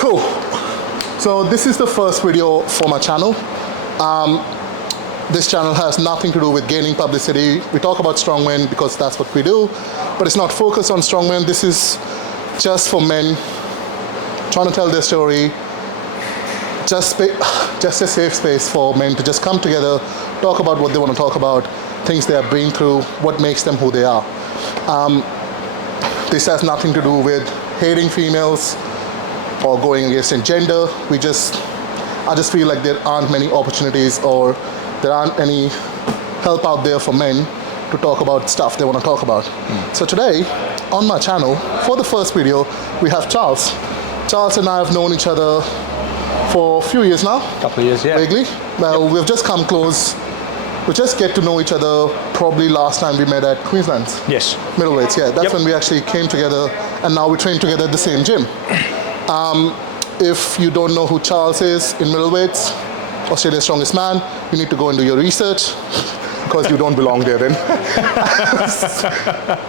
Cool. So this is the first video for my channel. This channel has nothing to do with gaining publicity. We talk about strongmen because that's what we do, but it's not focused on strongmen. This is just for men trying to tell their story. Just a safe space for men to just come together, talk about what they want to talk about, things they have been through, what makes them who they are. This has nothing to do with hating females or going against gender. I just feel like there aren't many opportunities or there aren't any help out there for men to talk about stuff they want to talk about. So today, on my channel, for the first video, we have Charles. Charles and I have known each other for a few years now. Couple of years, yeah. Vaguely. Well, we've just come close. We just get to know each other probably last time we met at Queensland's. Yes. Middleweights, yeah. That's when we actually came together, and now we train together at the same gym. If you don't know who Charles is in middleweights, Australia's strongest man, you need to go and do your research because you don't belong there then.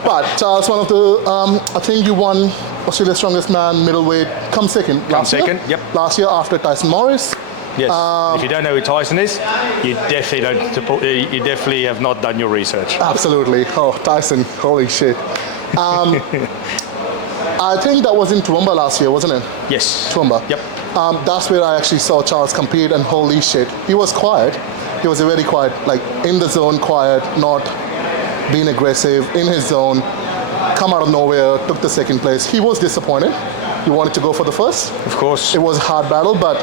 But Charles, one of the, I think you won Australia's strongest man middleweight, come second. Last year? Yep. Last year after Tyson Morris. Yes. If you don't know who Tyson is, you definitely have not done your research. Absolutely. Oh, Tyson, holy shit. I think that was in Toowoomba last year, wasn't it? Yes. Toowoomba. Yep. That's where I actually saw Charles compete, and holy shit, he was quiet. He was a very quiet, like in the zone, quiet, not being aggressive, in his zone, come out of nowhere, took the second place. He was disappointed. He wanted to go for the first. Of course. It was a hard battle, but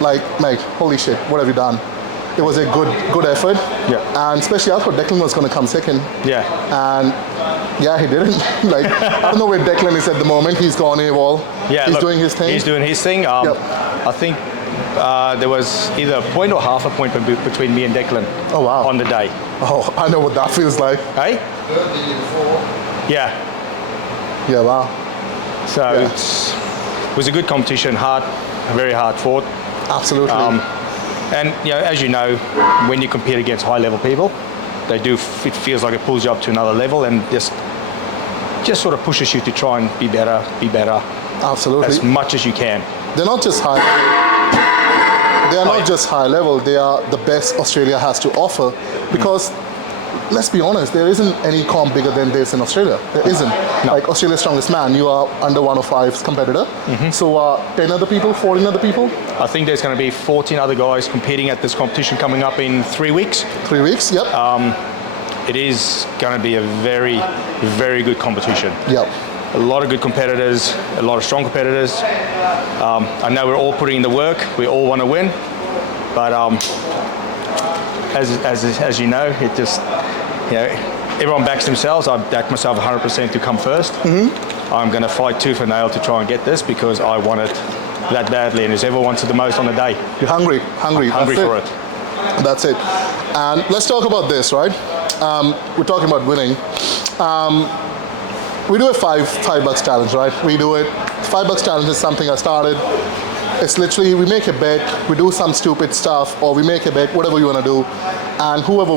like, mate, holy shit, what have you done? It was a good effort. Yeah. And especially I thought Declan was going to come second. Yeah. And yeah, he didn't. Like, I don't know where Declan is at the moment. He's gone AWOL. Yeah, he's doing his thing. He's doing his thing. I think there was either a point or half a point between me and Declan. Oh, wow. On the day. Oh, I know what that feels like. Hey? Yeah. Yeah, wow. So Yeah. it was a good competition, very hard fought. Absolutely. And as you know, when you compete against high-level people, it feels like it pulls you up to another level and just sort of pushes you to try and be better. Absolutely. As much as you can. They're not just high level. They are not just high level. They are the best Australia has to offer, because let's be honest, there isn't any comp bigger than this in Australia. There isn't. No. Like Australia's strongest man, you are under 105's competitor. So 10 other people, 14 other people? I think there's going to be 14 other guys competing at this competition coming up in 3 weeks. 3 weeks, yep. It is going to be a very, very good competition. Yep. A lot of good competitors, a lot of strong competitors. I know we're all putting in the work. We all want to win, but as you know, it just everyone backs themselves. I back myself 100% to come first. I'm going to fight tooth and nail to try and get this because I want it that badly, and whoever wants it the most on the day. You're hungry. Hungry for it. That's it. And let's talk about this, right? We're talking about winning. We do a $5 challenge, right? We do it. $5 challenge is something I started. It's literally, we make a bet, we do some stupid stuff, or we make a bet, whatever you want to do, and whoever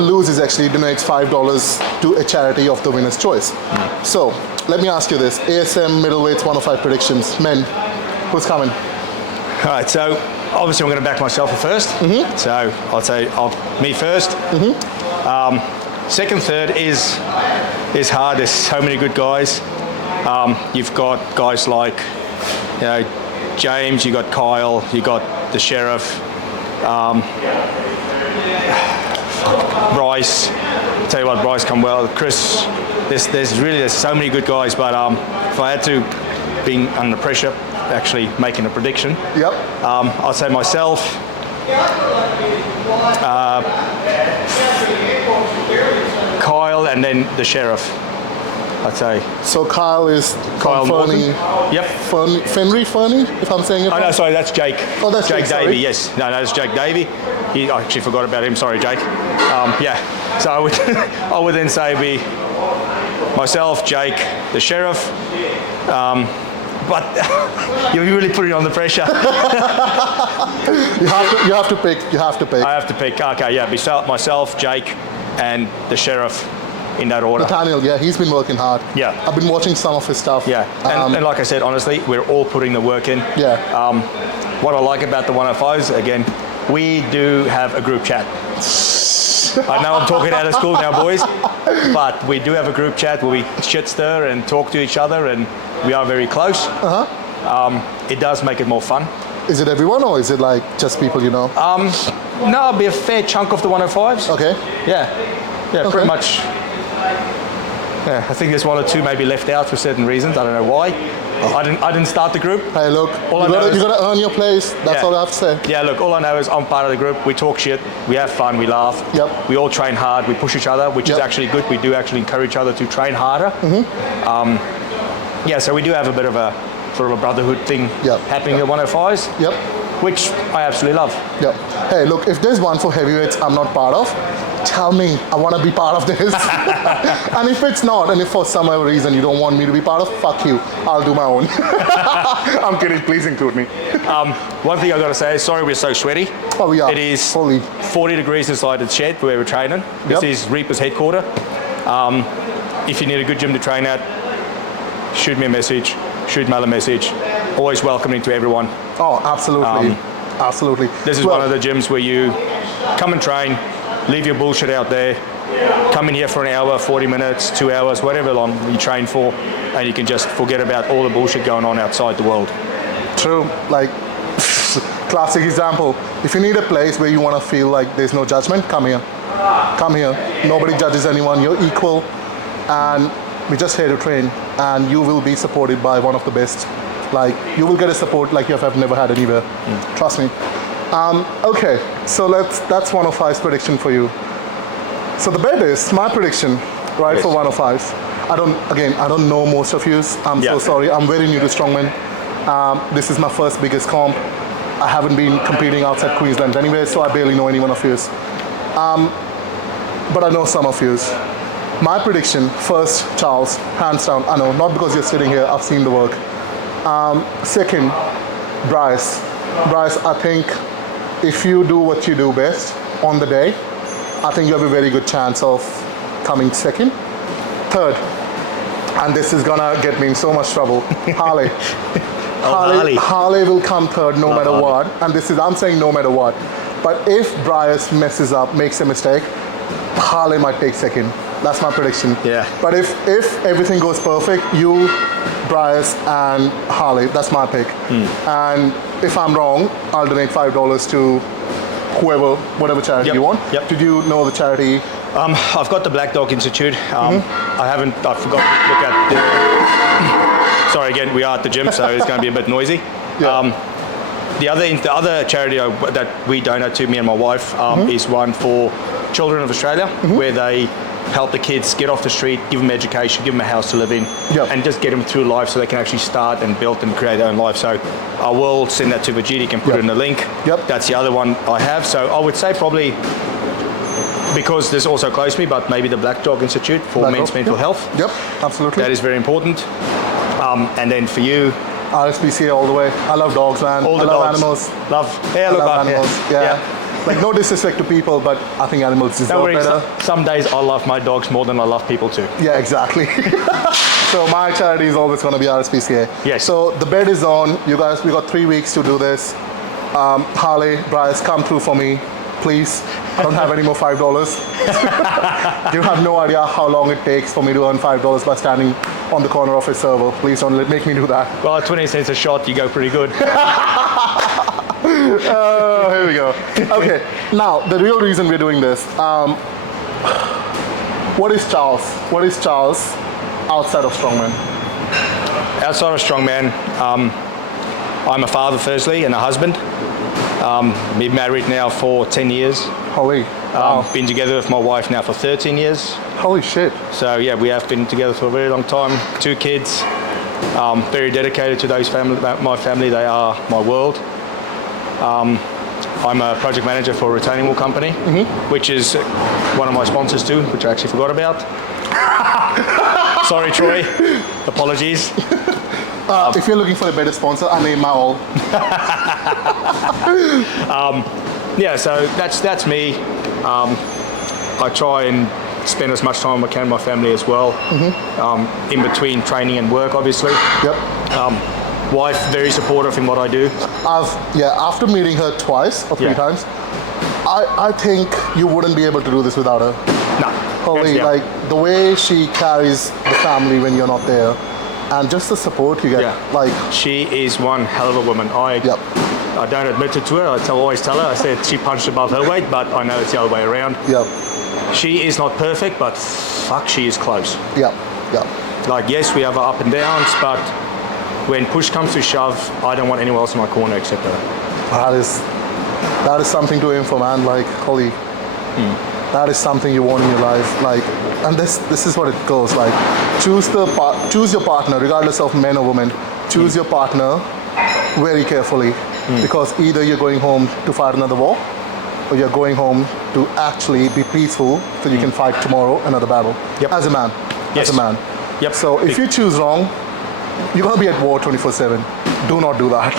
loses actually donates $5 to a charity of the winner's choice. So, let me ask you this. ASM middleweights 105 predictions. Men, who's coming? All right, so obviously I'm going to back myself at first. So I'll say me first. Second, third is hard. There's so many good guys. You've got guys like James, you got Kyle, you got the Sheriff, Bryce. Tell you what, Bryce come well. Chris. There's so many good guys, but if I had to, being under pressure, actually making a prediction. Yep. I'll say myself. Kyle and then the Sheriff, I'd say. So Kyle is Kyle Fernie. Yep. Fernie, if I'm saying it right. Oh no, sorry, that's Jake. Oh, that's Jake sorry. Davey. Yes, no, that's Jake Davey. I actually forgot about him. Sorry, Jake. Yeah. So I would then say it'd be myself, Jake, the Sheriff. But you're really putting on the pressure. You have to pick. I have to pick. Okay, yeah, myself, Jake, and the Sheriff in that order. Nathaniel, yeah, he's been working hard. Yeah. I've been watching some of his stuff. Yeah, and like I said, honestly, we're all putting the work in. Yeah. What I like about the 105s, again, we do have a group chat. I know I'm talking out of school now, boys, but we do have a group chat where we shit stir and talk to each other, and we are very close. It does make it more fun. Is it everyone, or is it like just people you know? No, it'll be a fair chunk of the 105s. Okay. Yeah, Okay. pretty much. Yeah, I think there's one or two maybe left out for certain reasons. I don't know why. I didn't start the group. Hey, look, All I you know is- gotta earn your place. That's Yeah. all I have to say. Yeah, look, all I know is I'm part of the group. We talk shit, we have fun, we laugh. Yep. We all train hard, we push each other, which is Yep. actually good. We do actually encourage each other to train harder. Yeah, so we do have a bit of a sort of a brotherhood thing Yep. happening at 105s, Yep. which I absolutely love. Yep. Hey, look, if there's one for heavyweights I'm not part of, tell me. I want to be part of this. And if it's not, and if for some other reason you don't want me to be part of, fuck you. I'll do my own. I'm kidding. Please include me. One thing I got to say is sorry we're so sweaty. Oh, we are. It is Fully. 40 degrees inside the shed where we're training. This Yep. is Reaper's headquarter. If you need a good gym to train at, shoot me a message, shoot Mel a message. Always welcoming to everyone. Oh, absolutely. Absolutely. This is one of the gyms where you come and train, leave your bullshit out there, come in here for an hour, 40 minutes, 2 hours, whatever long you train for, and you can just forget about all the bullshit going on outside the world. True. Like, classic example. If you need a place where you want to feel like there's no judgment, come here. Come here. Nobody judges anyone. You're equal. And we're just here to train. And you will be supported by one of the best. Like, you will get a support like you have never had anywhere. Trust me. Okay, so that's 105's prediction for you. So the bet is my prediction, right, Yes. for 105s. I don't know most of you. I'm Yeah. so sorry. I'm very new to strongman. This is my first biggest comp. I haven't been competing outside Queensland anyway, so I barely know any one of you. But I know some of you. My prediction, first, Charles, hands down. I know, not because you're sitting here, I've seen the work. Second, Bryce. Bryce, I think if you do what you do best on the day, I think you have a very good chance of coming second. Third, and this is gonna get me in so much trouble, Harley. Harley. Harley will come third no Love matter Harley. what. And I'm saying no matter what. But if Bryce messes up, makes a mistake, Harley might take second. That's my prediction. Yeah. But if everything goes perfect, you, Bryce, and Harley, that's my pick. And if I'm wrong, I'll donate $5 to whatever charity Yep. you want. Yep. Did you know the charity? I've got the Black Dog Institute. I forgot to look at the... Sorry again, we are at the gym, so it's going to be a bit noisy. Yeah. The other charity that we donate to, me and my wife, is one for Children of Australia, where they help the kids get off the street, give them education, give them a house to live in, Yep. and just get them through life so they can actually start and build and create their own life. So I will send that to Vajit. You can put Yep. it in the link. Yep. That's the other one I have. So I would say probably, because this also close to me, but maybe the Black Dog Institute for Black men's Dog, mental yep. health. Yep, absolutely. That is very important. And then for you, RSPCA all the way. I love dogs, man. all the I love dogs. animals. Love. Yeah, I look love up. animals. Yeah. Like, no disrespect to people, but I think animals Don't deserve worry, better. some days I love my dogs more than I love people too. Yeah, exactly. So my charity is always going to be RSPCA. Yes. So the bet is on. You guys, we got 3 weeks to do this. Harley, Bryce, come through for me, please. I don't have any more $5. You have no idea how long it takes for me to earn $5 by standing on the corner of a server. Please don't make me do that. Well, at 20 cents a shot, you go pretty good. Here we go. Okay, now the real reason we're doing this. What is Charles? What is Charles outside of strongman? Outside of strongman, I'm a father firstly and a husband. Been married now for 10 years. Holy, wow. Been together with my wife now for 13 years. Holy shit. So yeah, we have been together for a very long time. 2 kids. Very dedicated to my family. They are my world. I'm a project manager for a retaining wall company, which is one of my sponsors too, which I actually forgot about. Sorry, Troy. Apologies. If you're looking for a better sponsor, I name my all. Yeah, so that's me. I try and spend as much time as I can with my family as well. In between training and work, obviously. Yep. Wife, very supportive in what I do. After meeting her twice or three times, I think you wouldn't be able to do this without her. No. Holy, like the way she carries the family when you're not there, and just the support you get. Like, she is one hell of a woman. I don't admit it to her. I always tell her. I said she punched above her weight, but I know it's the other way around. Yep. She is not perfect, but fuck, she is close. Yep. Yep. Like, yes, we have our up and downs, but when push comes to shove, I don't want anyone else in my corner except her. That is something to aim for, man. Like, holy. That is something you want in your life. Like, and this is what it goes. Like, choose your partner, regardless of men or women. Choose your partner very carefully, because either you're going home to fight another war, or you're going home to actually be peaceful so you can fight tomorrow another battle. As a man. Yes. As a man. So if you choose wrong, you're gonna be at war 24/7. Do not do that.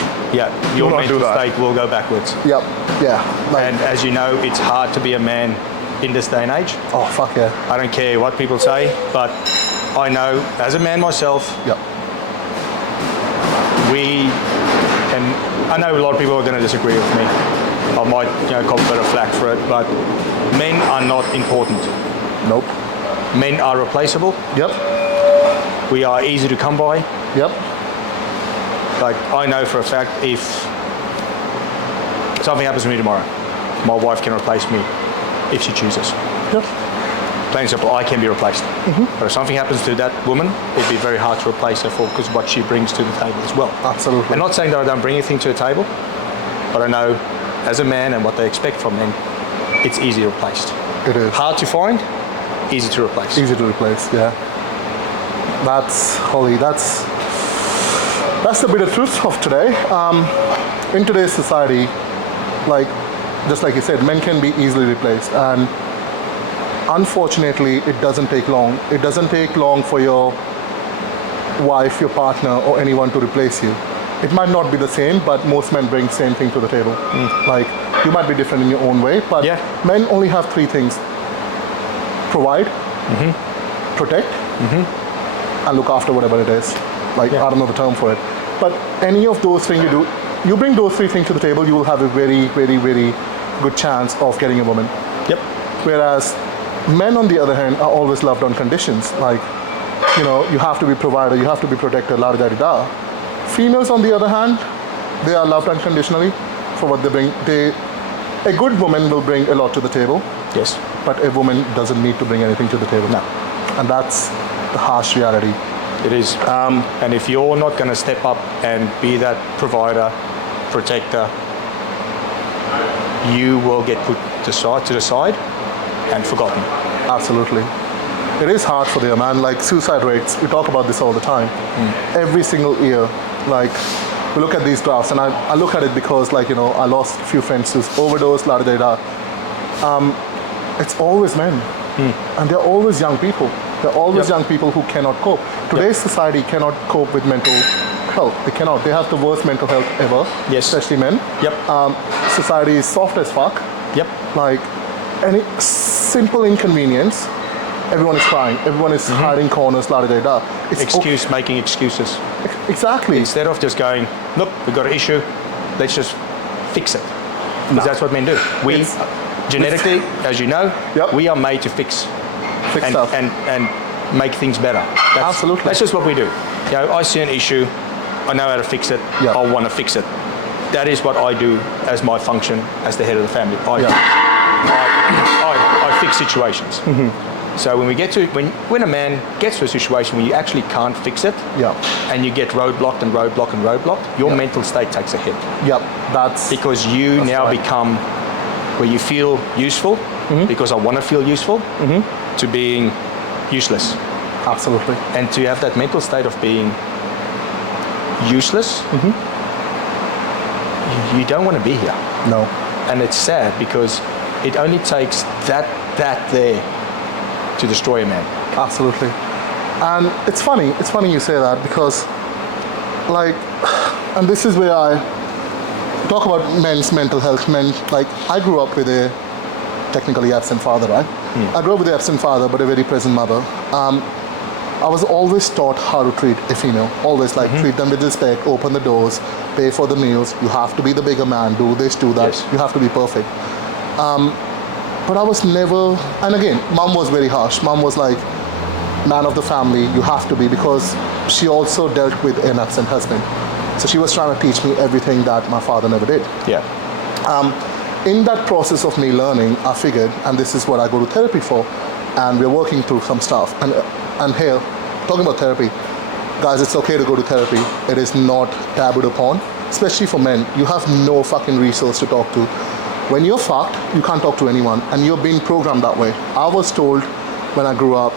Your mental state will go backwards. Like, and as you know, it's hard to be a man in this day and age. Oh, fuck yeah. I don't care what people say, but I know as a man myself, I know a lot of people are going to disagree with me. I might, cop a bit of flack for it, but men are not important. Nope. Men are replaceable. We are easy to come by. Like, I know for a fact, if something happens to me tomorrow, my wife can replace me if she chooses. Plain and simple, I can be replaced. But if something happens to that woman, it'd be very hard to replace her for, because what she brings to the table as well. Absolutely. I'm not saying that I don't bring anything to the table, but I know as a man and what they expect from men, it's easily replaced. It is. Hard to find, easy to replace. Easy to replace, yeah. That's the bitter truth of today. In today's society, like, just like you said, men can be easily replaced, and unfortunately, it doesn't take long. It doesn't take long for your wife, your partner, or anyone to replace you. It might not be the same, but most men bring same thing to the table. Like, you might be different in your own way, but men only have three things: provide, protect, and look after whatever it is. Like, I don't know the term for it. But any of those things you bring those three things to the table, you will have a very, very, very good chance of getting a woman. Whereas men, on the other hand, are always loved on conditions. Like, you have to be provider, you have to be protector, la da da da. Females, on the other hand, they are loved unconditionally for what they bring. A good woman will bring a lot to the table. But a woman doesn't need to bring anything to the table. And that's the harsh reality. It is. And if you're not going to step up and be that provider, protector, you will get put to the side and forgotten. Absolutely. It is hard for them, man. Like, suicide rates, we talk about this all the time. Every single year, like, we look at these graphs, and I look at it because, like, I lost a few friends to overdose, la da da. It's always men. And they're always young people. They're always young people who cannot cope. Today's society cannot cope with mental health. They cannot. They have the worst mental health ever, especially men. Society is soft as fuck. Like, any simple inconvenience, everyone is crying. Everyone is hiding corners, la da da. Making excuses. Exactly. Instead of just going, look, we've got an issue, let's just fix it. Because that's what men do. We, genetically, as you know, we are made to fix stuff and make things better. Absolutely. That's just what we do. I see an issue, I know how to fix it, I want to fix it. That is what I do as my function as the head of the family. I fix situations. So when a man gets to a situation where you actually can't fix it, and you get roadblocked, your mental state takes a hit. That's because you now become where you feel useful, because I want to feel useful, to being useless. Absolutely. And to have that mental state of being useless, you don't want to be here. No. And it's sad because it only takes that there to destroy a man. Absolutely. And it's funny you say that, because, like, and this is where I talk about men's mental health. Men, like, I grew up with a technically absent father, right? I grew up with an absent father, but a very present mother. I was always taught how to treat a female. Always like treat them with respect, open the doors, pay for the meals. You have to be the bigger man. Do this, do that. Yes. You have to be perfect. But I was never. And again, mom was very harsh. Mom was like, man of the family. You have to be, because she also dealt with an absent husband. So she was trying to teach me everything that my father never did. Yeah. In that process of me learning, I figured, and this is what I go to therapy for, and we're working through some stuff. And here, talking about therapy, guys, it's okay to go to therapy. It is not tabooed upon, especially for men. You have no fucking resource to talk to. When you're fucked, you can't talk to anyone, and you're being programmed that way. I was told when I grew up,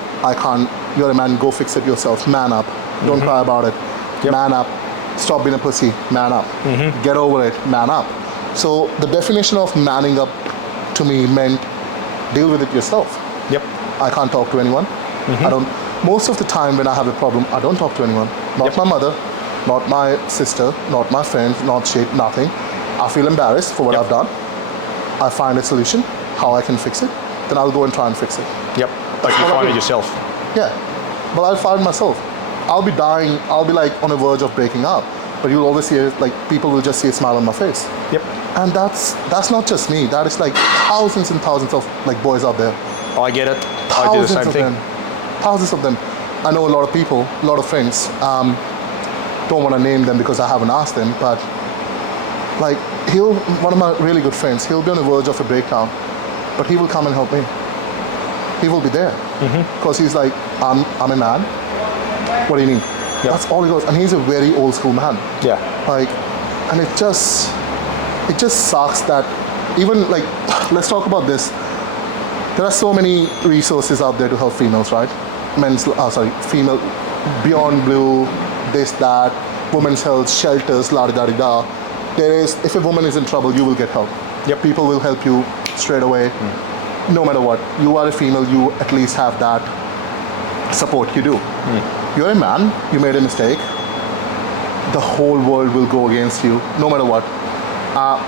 you're a man, go fix it yourself, man up, don't cry about it, man up, stop being a pussy, man up, get over it, man up. So the definition of manning up to me meant deal with it yourself. Yep. I can't talk to anyone. Most of the time when I have a problem, I don't talk to anyone. Not my mother, not my sister, not my friends, not shit, nothing. I feel embarrassed for what I've done. I find a solution, how I can fix it, then I'll go and try and fix it. Yep. But you find it yourself. Yeah. But I'll find myself. I'll be dying, I'll be like on the verge of breaking up. But you'll always see it, like people will just see a smile on my face. Yep. And that's not just me. That is like thousands and thousands of like boys out there. I get it. I do the same thing. Thousands of them. I know a lot of people, a lot of friends. Don't want to name them because I haven't asked them, but like one of my really good friends, he'll be on the verge of a breakdown, but he will come and help me. He will be there because he's like, I'm a man. What do you need? Yep. That's all he goes, and he's a very old school man. Yeah. Like, and it just sucks that even like, let's talk about this. There are so many resources out there to help females, right? Female, Beyond Blue, this, that, women's health, shelters, la-da-da-da-da. If a woman is in trouble, you will get help. Yep. People will help you straight away. No matter what. You are a female, you at least have that support. You do. You're a man, you made a mistake. The whole world will go against you, no matter what.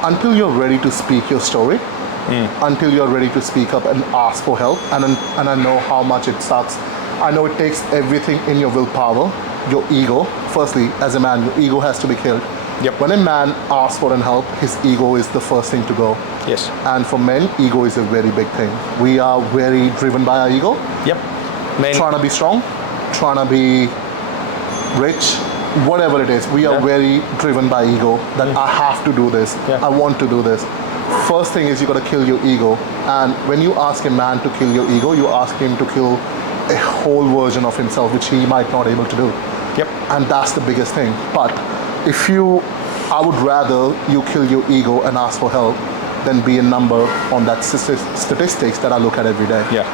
Until you're ready to speak your story, until you're ready to speak up and ask for help, and I know how much it sucks. I know it takes everything in your willpower, your ego. Firstly, as a man, your ego has to be killed. Yep. When a man asks for help, his ego is the first thing to go. Yes. And for men, ego is a very big thing. We are very driven by our ego. Yep. Men. Trying to be strong, trying to be rich, whatever it is. We are very driven by ego, that I have to do this, I want to do this. First thing is you got to kill your ego. And when you ask a man to kill your ego, you ask him to kill a whole version of himself, which he might not able to do. Yep. And that's the biggest thing. But I would rather you kill your ego and ask for help than be a number on that statistics that I look at every day. Yeah.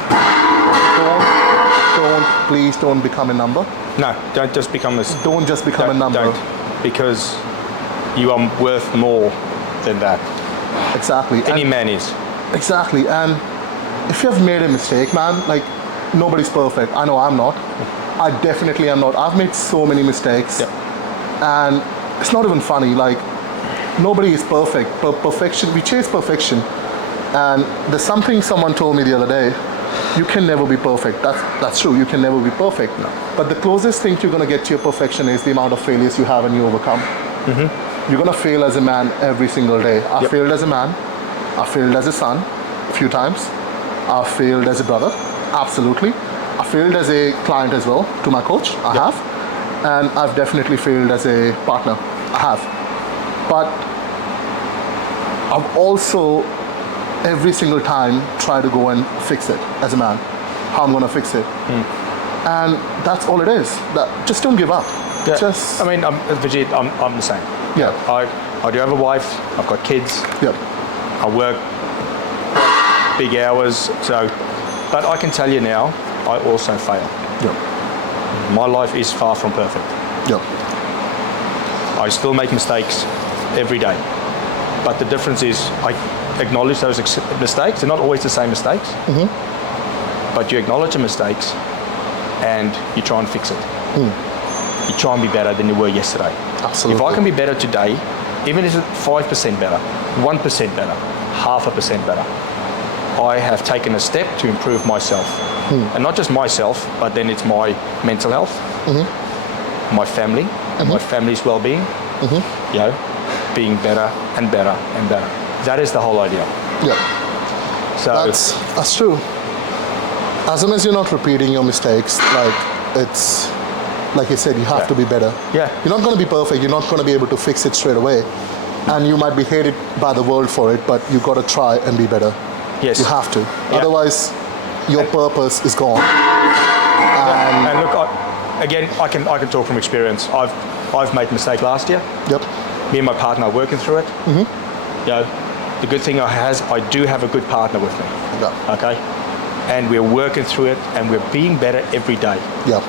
Please don't become a number. No, don't just become this. Don't just become a number. Don't, because you are worth more than that. Exactly. Any man is. Exactly. And if you have made a mistake, man, like nobody's perfect. I know I'm not. I definitely am not. I've made so many mistakes. Yep. And it's not even funny. Like nobody is perfect. Perfection, we chase perfection. And there's something someone told me the other day. You can never be perfect. That's true. You can never be perfect. No. But the closest thing you're going to get to your perfection is the amount of failures you have and you overcome. You're going to fail as a man every single day. I failed as a man. I failed as a son a few times. I failed as a brother. Absolutely. I failed as a client as well to my coach. I have. And I've definitely failed as a partner. I have. But I've also every single time try to go and fix it as a man. How I'm going to fix it. And that's all it is. Just don't give up. Yeah. Just. I mean, Vijay, I'm the same. Yeah. I do have a wife. I've got kids. Yeah. I work big hours. But I can tell you now, I also fail. Yeah. My life is far from perfect. Yeah. I still make mistakes every day. But the difference is I acknowledge those mistakes. They're not always the same mistakes. But you acknowledge the mistakes and you try and fix it. You try and be better than you were yesterday. Absolutely. If I can be better today, even if it's 5% better, 1% better, 0.5% better, I have taken a step to improve myself. And not just myself, but then it's my mental health, my family, and my family's well-being, you know, being better and better and better. That is the whole idea. Yeah. So That's true. As long as you're not repeating your mistakes, like it's, like you said, you have to be better. Yeah. You're not going to be perfect. You're not going to be able to fix it straight away. And you might be hated by the world for it, but you've got to try and be better. Yes. You have to. Yeah. Otherwise, your purpose is gone. And look, I can talk from experience. I've made a mistake last year. Yep. Me and my partner are working through it. You know, the good thing I do have a good partner with me. Yeah. Okay. And we're working through it, and we're being better every day. Yeah.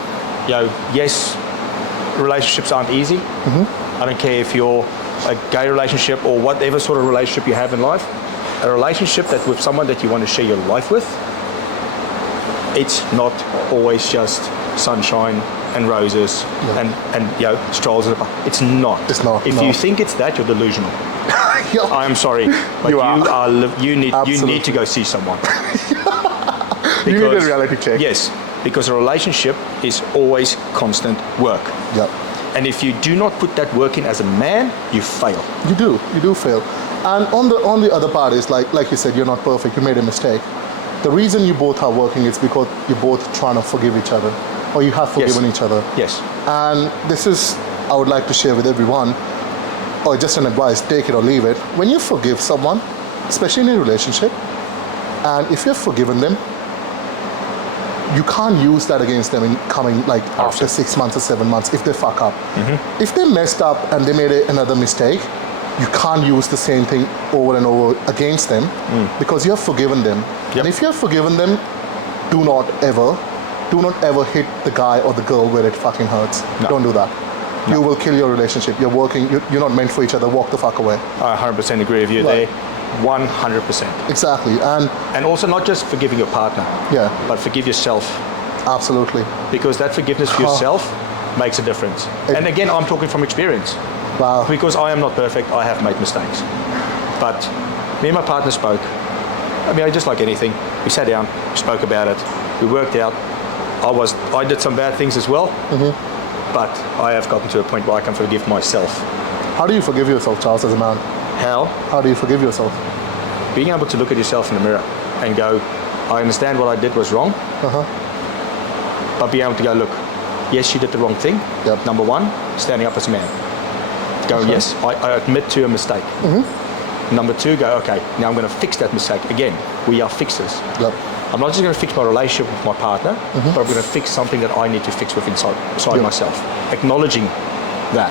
You know, yes, relationships aren't easy. I don't care if you're a gay relationship or whatever sort of relationship you have in life. A relationship that with someone that you want to share your life with, it's not always just sunshine and roses and you know, strolls. It's not. It's not. If no. you think it's that, you're delusional. Yeah. I'm sorry, but you need to go see someone. You need a reality check. Yes, because a relationship is always constant work. Yep. And if you do not put that work in as a man, you fail. You do fail. And on the other part is like you said, you're not perfect. You made a mistake. The reason you both are working is because you're both trying to forgive each other, or you have forgiven each other. Yes. And this is, I would like to share with everyone, or just an advice, take it or leave it. When you forgive someone, especially in a relationship, and if you've forgiven them, you can't use that against them in coming like after 6 months or 7 months if they fuck up. If they messed up and they made another mistake, you can't use the same thing over and over against them because you have forgiven them. Yep. And if you have forgiven them, do not ever hit the guy or the girl where it fucking hurts. No. Don't do that. No. You will kill your relationship. You're working, you're not meant for each other. Walk the fuck away. I 100% agree with you there. 100%. Exactly. And also not just forgiving your partner, but forgive yourself. Absolutely. Because that forgiveness for yourself makes a difference. And again, I'm talking from experience. Wow. Because I am not perfect, I have made mistakes. But me and my partner spoke. I mean, just like anything, we sat down, we spoke about it, we worked out. I did some bad things as well, but I have gotten to a point where I can forgive myself. How do you forgive yourself, Charles, as a man? How? How do you forgive yourself? Being able to look at yourself in the mirror and go, I understand what I did was wrong, but being able to go, look, yes, you did the wrong thing. Yep. Number one, standing up as a man. Go, yes, I admit to a mistake. Number two, go, okay, now I'm going to fix that mistake. Again, we are fixers. Yep. I'm not just going to fix my relationship with my partner, but I'm going to fix something that I need to fix inside myself. Acknowledging that.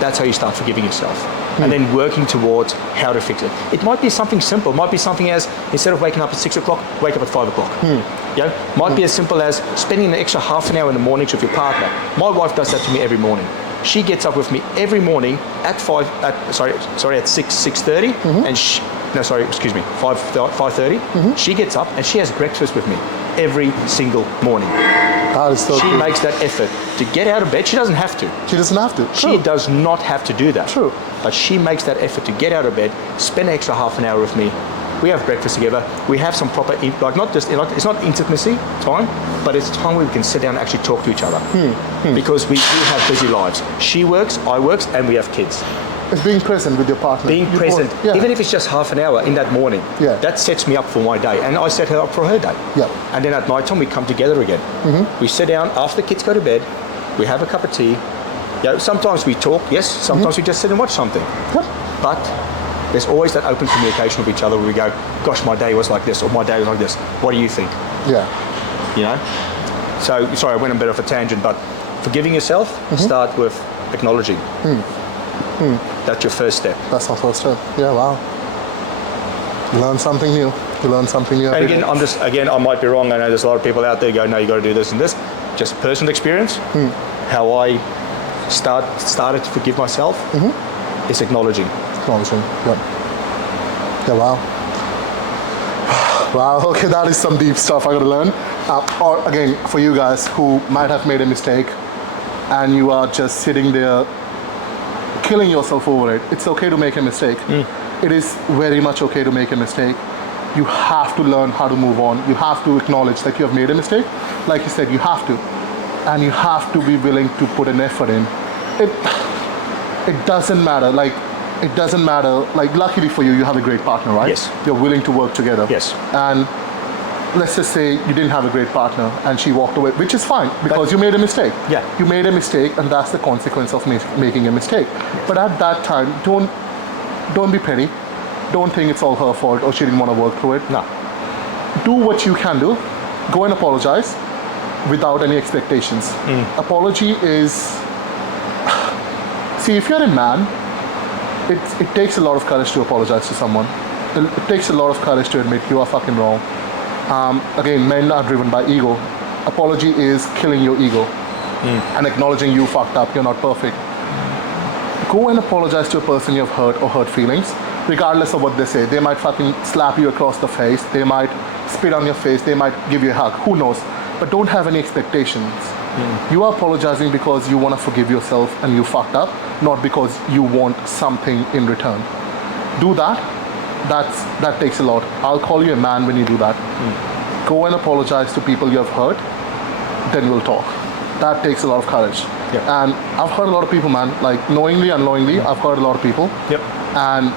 That's how you start forgiving yourself. And then working towards how to fix it. It might be something simple. It might be something as, instead of waking up at 6 o'clock, wake up at 5 o'clock. You know? Might be as simple as spending an extra half an hour in the mornings with your partner. My wife does that to me every morning. She gets up with me every morning at 6:30, and 5:30. She gets up and she has breakfast with me every single morning. That is so She true. makes that effort to get out of bed. She doesn't have to. She doesn't have to. She does not have to do that. True. But she makes that effort to get out of bed, spend an extra half an hour with me. We have breakfast together. We have some proper, it's not intimacy time, but it's time where we can sit down and actually talk to each other. Because we do have busy lives. She works, I work, and we have kids. It's being present with your partner. Being present, even if it's just half an hour in that morning, that sets me up for my day. And I set her up for her day. Yeah. And then at night time, we come together again. We sit down after the kids go to bed, we have a cup of tea. Sometimes we talk, yes, sometimes we just sit and watch something. But there's always that open communication with each other where we go, gosh, my day was like this, or my day was like this. What do you think? Yeah. You know? So, sorry, I went a bit of a tangent, but forgiving yourself, start with acknowledging. That's your first step. That's our first step. Yeah, wow. You learn something new. And again, I might be wrong. I know there's a lot of people out there who go, no, you got to do this and this. Just personal experience. How I started to forgive myself is acknowledging. Yeah, wow. Wow, okay, that is some deep stuff I got to learn. Or again, for you guys who might have made a mistake and you are just sitting there killing yourself over it, it's okay to make a mistake. It is very much okay to make a mistake. you have to learn how to move on. You have to acknowledge that you have made a mistake. Like you said, you have to. And you have to be willing to put an effort in. It doesn't matter. It doesn't matter. Luckily for you, you have a great partner, right? Yes. You're willing to work together. Yes. And let's just say you didn't have a great partner and she walked away, which is fine because you made a mistake. Yeah. You made a mistake, and that's the consequence of making a mistake. But at that time, don't be petty. Don't think it's all her fault or she didn't want to work through it. No. Do what you can do. Go and apologize without any expectations. Apology is... See, if you're a man, it takes a lot of courage to apologize to someone. It takes a lot of courage to admit you are fucking wrong. Again, men are driven by ego. Apology is killing your ego and acknowledging you fucked up, you're not perfect. Go and apologize to a person you've hurt or hurt feelings, regardless of what they say. They might fucking slap you across the face, they might spit on your face, they might give you a hug, who knows. But don't have any expectations. You are apologizing because you want to forgive yourself and you fucked up, not because you want something in return. Do that. That takes a lot. I'll call you a man when you do that. Go and apologize to people you have hurt, then we'll talk. That takes a lot of courage. Yep. And I've hurt a lot of people, man. Knowingly, unknowingly, I've hurt a lot of people. Yep. And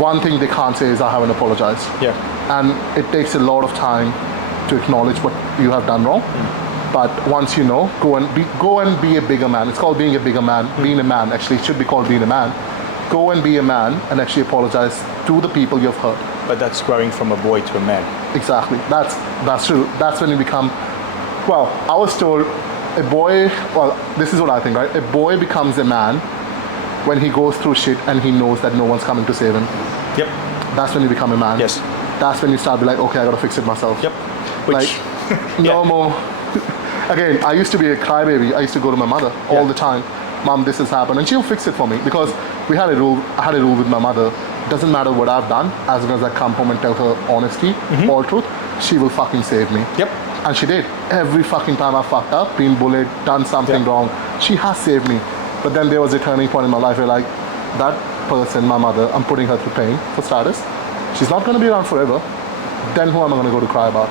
one thing they can't say is I haven't apologized. Yeah. And it takes a lot of time to acknowledge what you have done wrong. But once you know, go and be a bigger man. It's called being a bigger man. Being a man, actually, it should be called being a man. Go and be a man and actually apologize to the people you've hurt. But that's growing from a boy to a man. Exactly. That's true. That's when you become... Well, I was told a boy... Well, this is what I think, right? A boy becomes a man when he goes through shit and he knows that no one's coming to save him. Yep. That's when you become a man. Yes. That's when you start be like, okay, I gotta fix it myself. Yep. No more... Again, I used to be a crybaby. I used to go to my mother all the time. Mom, this has happened. And she'll fix it for me because I had a rule with my mother. Doesn't matter what I've done, as long as I come home and tell her honesty, all truth, she will fucking save me. Yep. And she did. Every fucking time I fucked up, been bullied, done something wrong, she has saved me. But then there was a turning point in my life where that person, my mother, I'm putting her through pain, for starters. She's not gonna be around forever. Then who am I gonna go to cry about?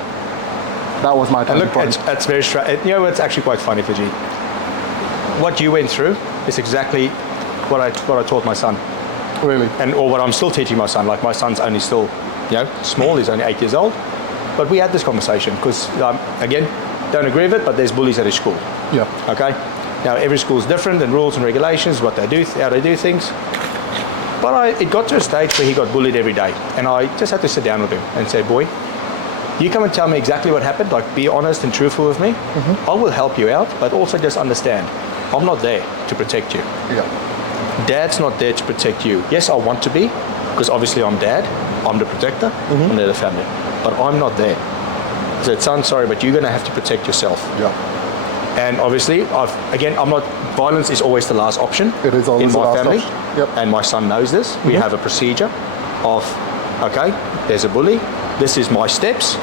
That was my turning point. It's very strange. You know, it's actually quite funny, Fiji. What you went through is exactly what I taught my son. Really? Or what I'm still teaching my son. My son's only still, small. He's only 8 years old. But we had this conversation because, again, don't agree with it, but there's bullies at his school. Yeah. Okay? Now, every school is different and rules and regulations, what they do, how they do things. But it got to a stage where he got bullied every day. And I just had to sit down with him and say, boy, you come and tell me exactly what happened, be honest and truthful with me. I will help you out, but also just understand, I'm not there to protect you. Yeah. Dad's not there to protect you. Yes, I want to be, because obviously I'm dad, I'm the protector, I'm the family, but I'm not there. I said, son, sorry, but you're going to have to protect yourself. Yeah. And obviously, violence is always the last option. It is always in my the last family. option. Yep. And my son knows this. We have a procedure of, okay, there's a bully, this is my steps.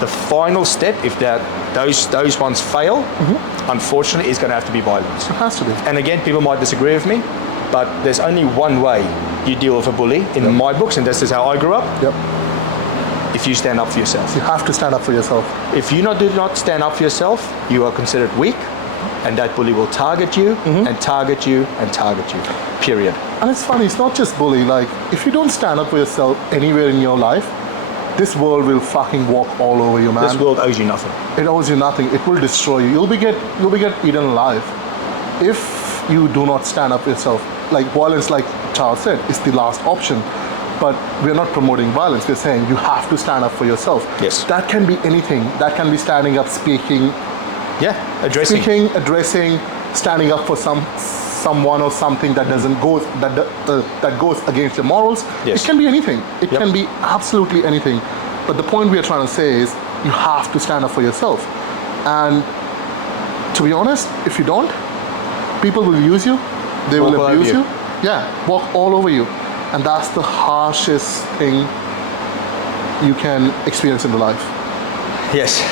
The final step, if those ones fail, unfortunately, is going to have to be violence. It has to be. And again, people might disagree with me, but there's only one way you deal with a bully in my books, and this is how I grew up. Yep. If you stand up for yourself. You have to stand up for yourself. If you do not stand up for yourself, you are considered weak, and that bully will target you and target you and target you. Period. And it's funny, it's not just bully. If you don't stand up for yourself anywhere in your life, this world will fucking walk all over you, man. This world owes you nothing. It owes you nothing. It will destroy you. You'll be get eaten alive if you do not stand up for yourself. Violence, like Charles said, is the last option. But we're not promoting violence. We're saying you have to stand up for yourself. Yes. That can be anything. That can be standing up, speaking. Yeah, addressing. Speaking, addressing, standing up for someone or something that doesn't go that goes against your morals. Yes. It can be anything. It can be absolutely anything. But the point we are trying to say is you have to stand up for yourself. And to be honest, if you don't, people will use you. They will abuse you. Yeah, walk all over you. And that's the harshest thing you can experience in life. Yes.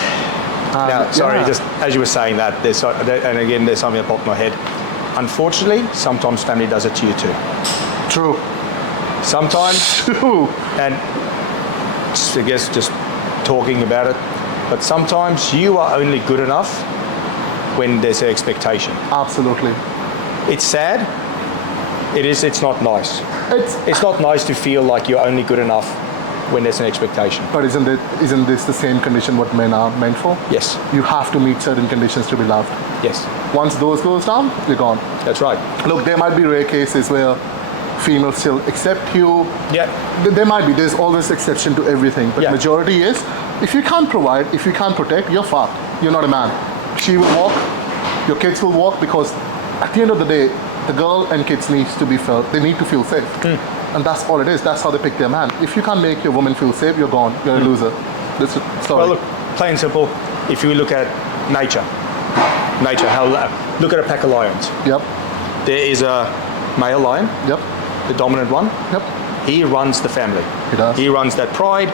Now, sorry, just as you were saying that, and again, there's something that popped in my head. Unfortunately, sometimes family does it to you too. True. Sometimes. True. And I guess just talking about it. But sometimes you are only good enough when there's an expectation. Absolutely. It's sad. It is. It's not nice. It's not nice to feel like you're only good enough when there's an expectation. But isn't this the same condition what men are meant for? Yes. You have to meet certain conditions to be loved. Yes. Once those goes down, you're gone. That's right. Look, there might be rare cases where females still accept you. Yeah. There might be. There's always exception to everything. But Yeah. majority is, if you can't provide, if you can't protect, you're fucked. You're not a man. She will walk. Your kids will walk, because at the end of the day, the girl and kids needs to be felt. They need to feel safe. And that's all it is. That's how they pick their man. If you can't make your woman feel safe, you're gone. You're a loser. That's it. Sorry. Well, look, plain and simple. If you look at nature, look at a pack of lions. Yep. There is a male lion, Yep. the dominant one. Yep. He runs the family. He does. He runs that pride.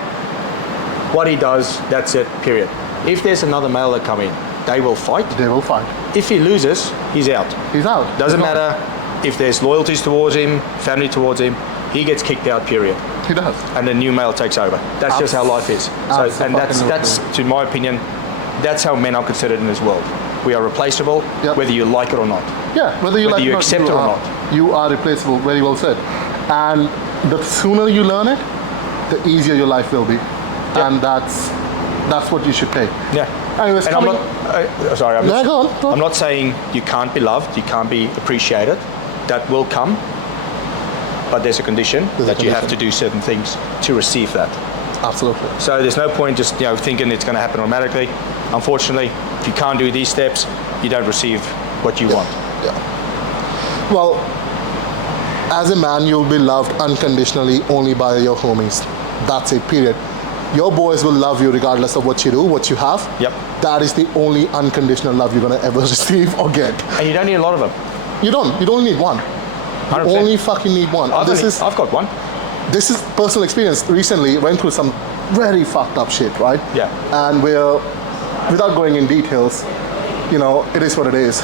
What he does, that's it, period. If there's another male that come in, they will fight. They will fight. If he loses, he's out. He's out. Doesn't He's gone. matter if there's loyalties towards him, family towards him, he gets kicked out, period. He does. And the new male takes over. That's just how life is. So, and that's, to my opinion, that's how men are considered in this world. We are replaceable, Yep. whether you like it or not. Yeah, whether you accept it or not. You are replaceable, very well said. And the sooner you learn it, the easier your life will be. And that's what you should take. Yeah. Anyways, And I'm not, sorry, Yeah, go on, go on. I'm not saying you can't be loved, you can't be appreciated. That will come, but there's a condition that you have to do certain things to receive that. Absolutely. So there's no point just thinking it's going to happen automatically. Unfortunately, if you can't do these steps, you don't receive what you want. Well, as a man, you'll be loved unconditionally only by your homies. That's it, period. Your boys will love you regardless of what you do, what you have. Yep. That is the only unconditional love you're gonna ever receive or get. And you don't need a lot of them. You don't. You only need one. 100%. You only fucking need one. I've got one. This is personal experience. Recently, went through some very fucked up shit, right? Yeah. And without going in details, it is what it is.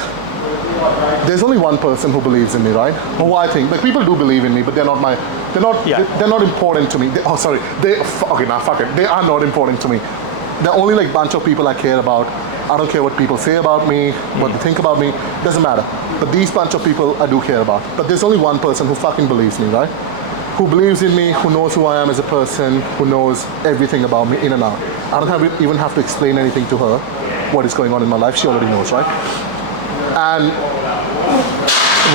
There's only one person who believes in me, right? Who I think, people do believe in me, but they're not important to me. They are not important to me. They're only bunch of people I care about. I don't care what people say about me, what they think about me, doesn't matter. But these bunch of people I do care about. But there's only one person who fucking believes me, right? Who believes in me, who knows who I am as a person, who knows everything about me in and out. I don't even have to explain anything to her, what is going on in my life. She already knows, right? And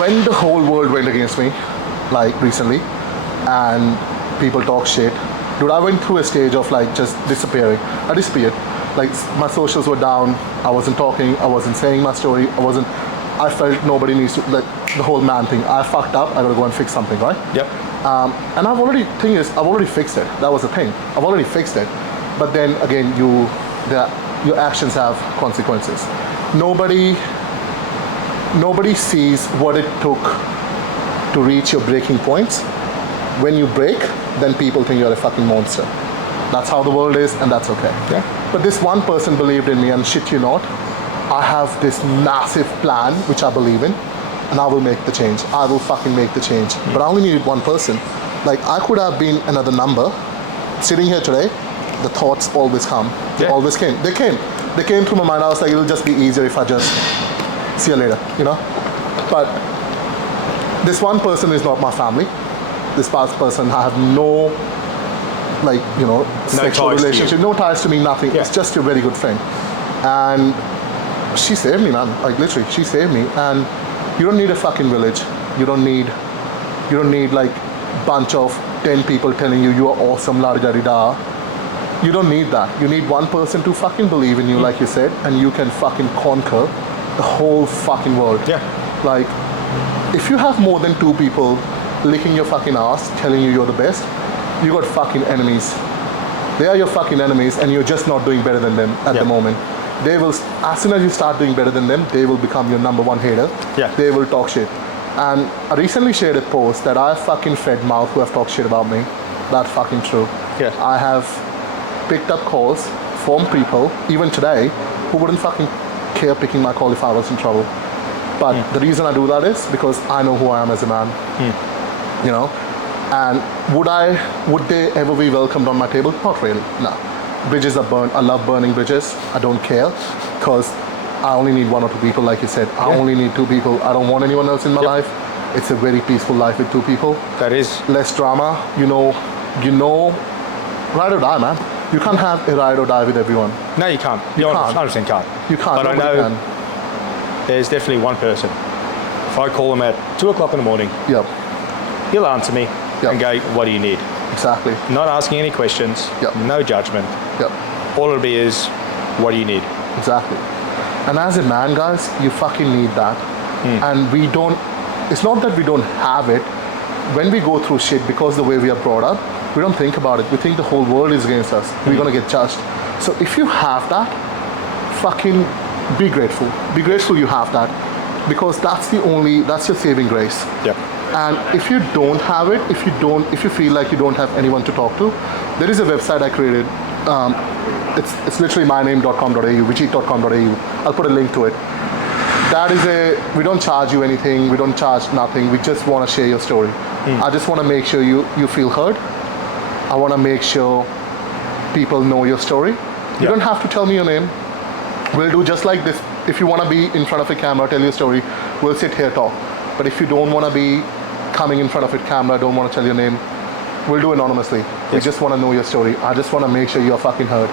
when the whole world went against me, recently, and people talk shit, dude, I went through a stage of just disappearing. I disappeared. My socials were down. I wasn't talking. I wasn't saying my story. I felt nobody needs to, the whole man thing. I fucked up. I gotta go and fix something, right? Yep. And I've already fixed it. That was the thing. I've already fixed it. But then again, your actions have consequences. Nobody sees what it took to reach your breaking points. When you break, then people think you're a fucking monster. That's how the world is, and that's okay. Yeah. But this one person believed in me, and shit you not, I have this massive plan which I believe in, and I will make the change. I will fucking make the change. But I only needed one person. I could have been another number. Sitting here today, the thoughts always come. They always came. They came through my mind. I was like, it'll just be easier if I just see you later, But this one person is not my family. This past person, I have no sexual relationship, no ties to me, nothing. Yeah. It's just a very good friend. And she saved me, man. Literally, she saved me. And you don't need a fucking village. You don't need bunch of 10 people telling you are awesome, la-da-da-da. You don't need that. You need one person to fucking believe in you, like you said, and you can fucking conquer the whole fucking world. Yeah. If you have more than 2 people licking your fucking ass, telling you you're the best, you got fucking enemies. They are your fucking enemies, and you're just not doing better than them at the moment. They will, as soon as you start doing better than them, they will become your number one hater. Yeah. They will talk shit. And I recently shared a post that I fucking fed mouth who have talked shit about me. That's fucking true. Yeah. I have picked up calls from people, even today, who wouldn't fucking care picking my call if I was in trouble. But the reason I do that is because I know who I am as a man. And would they ever be welcomed on my table? Not really, no. Bridges are burned. I love burning bridges. I don't care, because I only need 1 or 2 people, like you said. I only need 2 people. I don't want anyone else in my life. It's a very peaceful life with 2 people. That is. Less drama. You know, ride or die, man. You can't have a ride or die with everyone. No, you can't. You 100% can't. You can't. But I know there's definitely one person. If I call him at 2 o'clock in the morning, Yep. he'll answer me and go, what do you need? Exactly. Not asking any questions, no judgment. Yep. All it'll be is, what do you need? Exactly. And as a man, guys, you fucking need that. And we don't, it's not that we don't have it. When we go through shit, because the way we are brought up, we don't think about it. We think the whole world is against us. We're gonna get judged. So if you have that, fucking be grateful. Be grateful you have that. Because that's your saving grace. Yep. And if you don't have it, if you feel like you don't have anyone to talk to, there is a website I created. It's literally myname.com.au, vijit.com.au. I'll put a link to it. We don't charge you anything, we don't charge nothing, we just want to share your story. I just want to make sure you feel heard. I want to make sure people know your story. You don't have to tell me your name. We'll do just like this. If you want to be in front of a camera, tell your story, we'll sit here talk. But if you don't want to be coming in front of a camera, don't want to tell your name, we'll do anonymously. We just want to know your story. I just want to make sure you're fucking heard.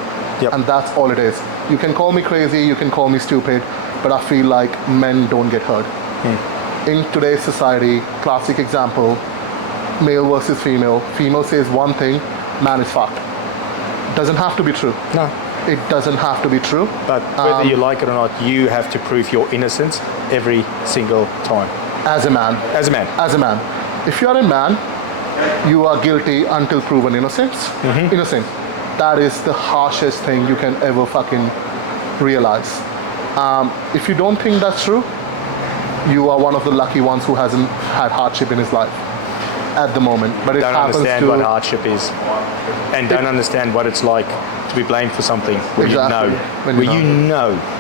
And that's all it is. You can call me crazy, you can call me stupid, but I feel like men don't get heard. In today's society, classic example, male versus female. Female says one thing, man is fucked. Doesn't have to be true. No. It doesn't have to be true. But whether you like it or not, you have to prove your innocence every single time. As a man. As a man. As a man. If you're a man, you are guilty until proven innocence. Innocent. That is the harshest thing you can ever fucking realize. If you don't think that's true, you are one of the lucky ones who hasn't had hardship in his life at the moment. But it don't happens understand what hardship is, and don't understand what it's like to be blamed for something when you know.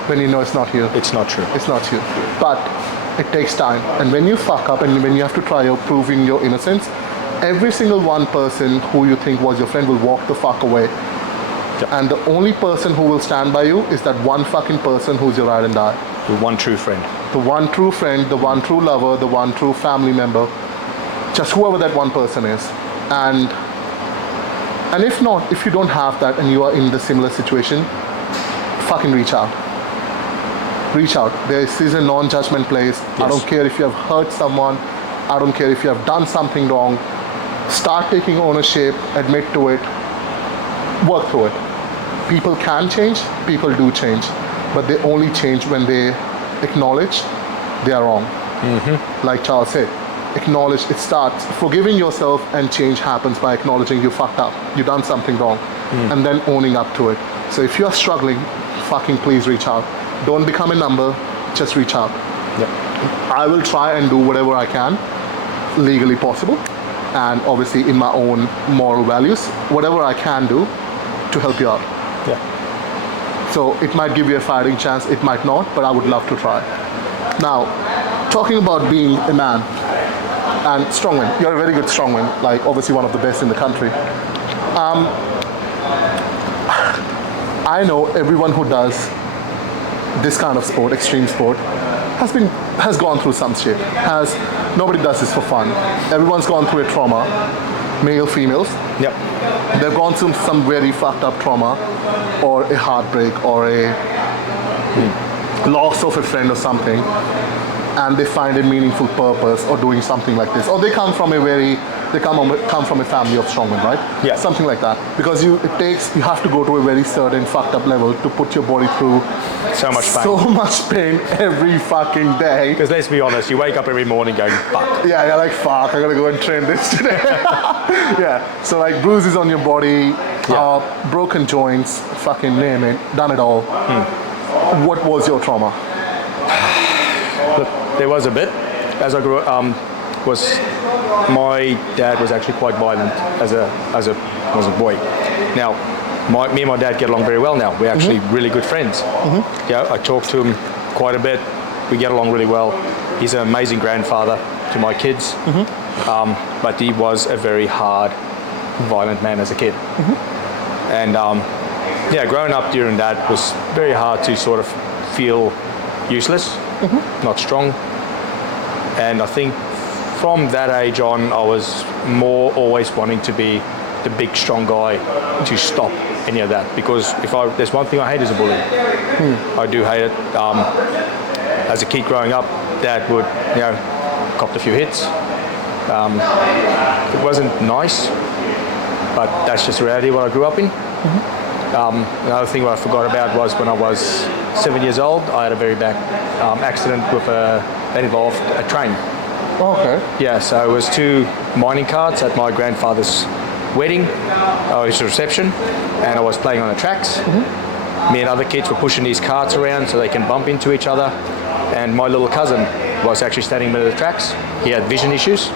When you know it's not you. It's not true. It's not you. But it takes time. And when you fuck up and when you have to try out proving your innocence, every single one person who you think was your friend will walk the fuck away. And the only person who will stand by you is that one fucking person who's your ride and die. The one true friend. The one true friend, the one true lover, the one true family member. Just whoever that one person is. And if not, if you don't have that and you are in the similar situation, fucking reach out. Reach out. This is a non-judgment place. Yes. I don't care if you have hurt someone. I don't care if you have done something wrong. Start taking ownership, admit to it, work through it. People can change, people do change, but they only change when they acknowledge they are wrong. Like Charl said, acknowledge, it starts. Forgiving yourself and change happens by acknowledging you fucked up, you done something wrong, and then owning up to it. So if you're struggling, fucking please reach out. Don't become a number, just reach out. I will try and do whatever I can, legally possible, and obviously in my own moral values, whatever I can do to help you out. So it might give you a fighting chance, it might not, but I would love to try. Now, talking about being a man and strongman, you're a very good strongman, like obviously one of the best in the country. I know everyone who does this kind of sport, extreme sport, has gone through some shit. Nobody does this for fun. Everyone's gone through a trauma, male, females. They've gone through some very fucked up trauma, or a heartbreak, or a loss of a friend or something, and they find a meaningful purpose or doing something like this. Or they come from a family of strongmen, right? Something like that. Because you have to go to a very certain fucked up level to put your body through so much pain every fucking day. Because let's be honest, you wake up every morning going, fuck. Yeah, you're like, fuck, I gotta go and train this today. So like bruises on your body, broken joints, fucking name it, done it all. What was your trauma? Look, there was a bit. As I grew up, my dad was actually quite violent as a boy. Now, me and my dad get along very well now. We're actually really good friends. I talk to him quite a bit. We get along really well. He's an amazing grandfather to my kids. but he was a very hard, violent man as a kid. And yeah, growing up during that was very hard to sort of feel useless, not strong. And I think from that age on, I was more always wanting to be the big, strong guy to stop any of that. Because there's one thing I hate is a bully. I do hate it. As a kid growing up, Dad would, copped a few hits. It wasn't nice, but that's just reality what I grew up in. Another thing what I forgot about was when I was 7 years old, I had a very bad accident that involved a train. Oh, okay. Yeah, so it was 2 mining carts at my grandfather's wedding, his reception, and I was playing on the tracks. Me and other kids were pushing these carts around so they can bump into each other, and my little cousin was actually standing in the middle of the tracks. He had vision issues.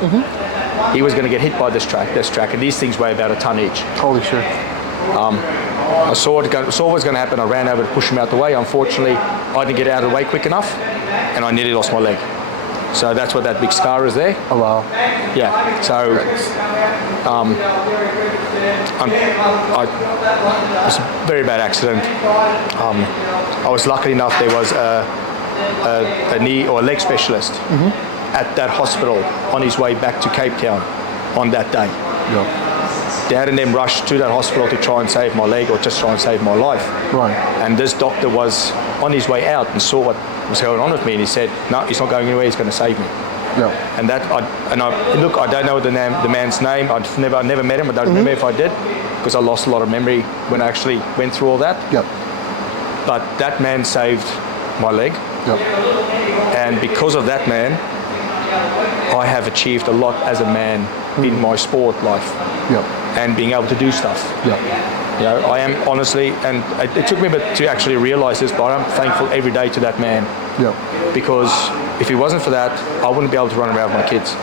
He was going to get hit by this track, and these things weigh about a ton each. Holy shit. I saw what was going to happen. I ran over to push him out the way. Unfortunately, I didn't get out of the way quick enough, and I nearly lost my leg. So that's what that big scar is there. Oh, wow. Yeah, so it was a very bad accident. I was lucky enough there was a knee or a leg specialist at that hospital on his way back to Cape Town on that day. Yeah. Dad and them rushed to that hospital to try and save my leg or just try and save my life. Right. And this doctor was on his way out and saw what was going on with me, and he said, "No, he's not going anywhere. He's going to save me." Yeah. And look, I don't know the man's name. I never met him. I don't remember if I did, because I lost a lot of memory when I actually went through all that. Yeah. But that man saved my leg, and because of that man, I have achieved a lot as a man in my sport life. Yeah. And being able to do stuff. Yeah. I am honestly, and it took me a bit to actually realise this, but I'm thankful every day to that man. Yeah. Because if it wasn't for that, I wouldn't be able to run around with my kids.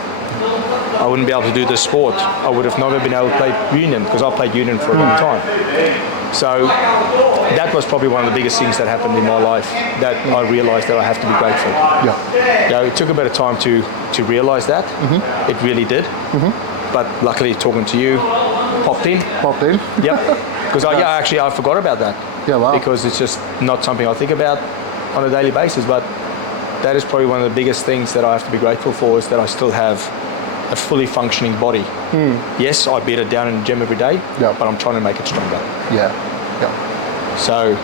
I wouldn't be able to do this sport. I would have never been able to play union, because I played union for a long time. So that was probably one of the biggest things that happened in my life, that I realised that I have to be grateful. Yeah. It took a bit of time to realise that. It really did. But luckily, talking to you, popped in. Yep. Because I forgot about that. Yeah, wow. Because it's just not something I think about on a daily basis. But that is probably one of the biggest things that I have to be grateful for, is that I still have a fully functioning body. Yes, I beat it down in the gym every day, but I'm trying to make it stronger. Yeah. So,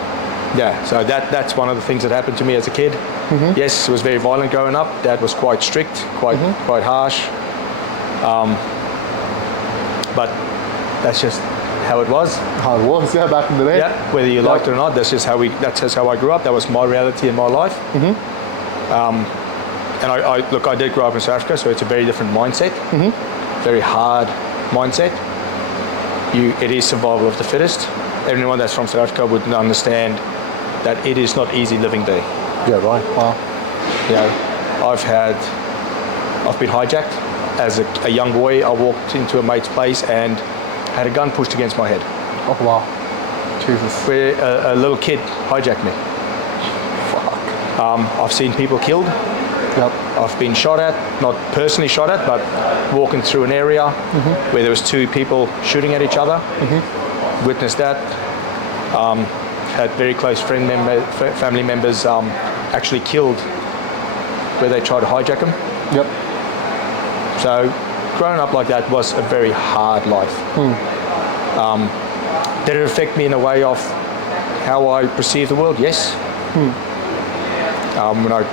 so that's one of the things that happened to me as a kid. Yes, it was very violent growing up. Dad was quite strict, quite harsh. But that's just how it was. How it was, back in the day. Yeah, whether you liked it or not, that's just how I grew up. That was my reality in my life. And I did grow up in South Africa, so it's a very different mindset. Very hard mindset. It is survival of the fittest. Everyone that's from South Africa would understand that it is not easy living there. Yeah, right. Wow. I've been hijacked. As a young boy, I walked into a mate's place and had a gun pushed against my head. Oh, wow. Jesus. Where a little kid hijacked me. Fuck. I've seen people killed. Yep. I've been shot at, not personally shot at, but walking through an area where there was 2 people shooting at each other. Witnessed that. Had very close family members actually killed where they tried to hijack them. Yep. So growing up like that was a very hard life. Did it affect me in a way of how I perceive the world? Yes. When I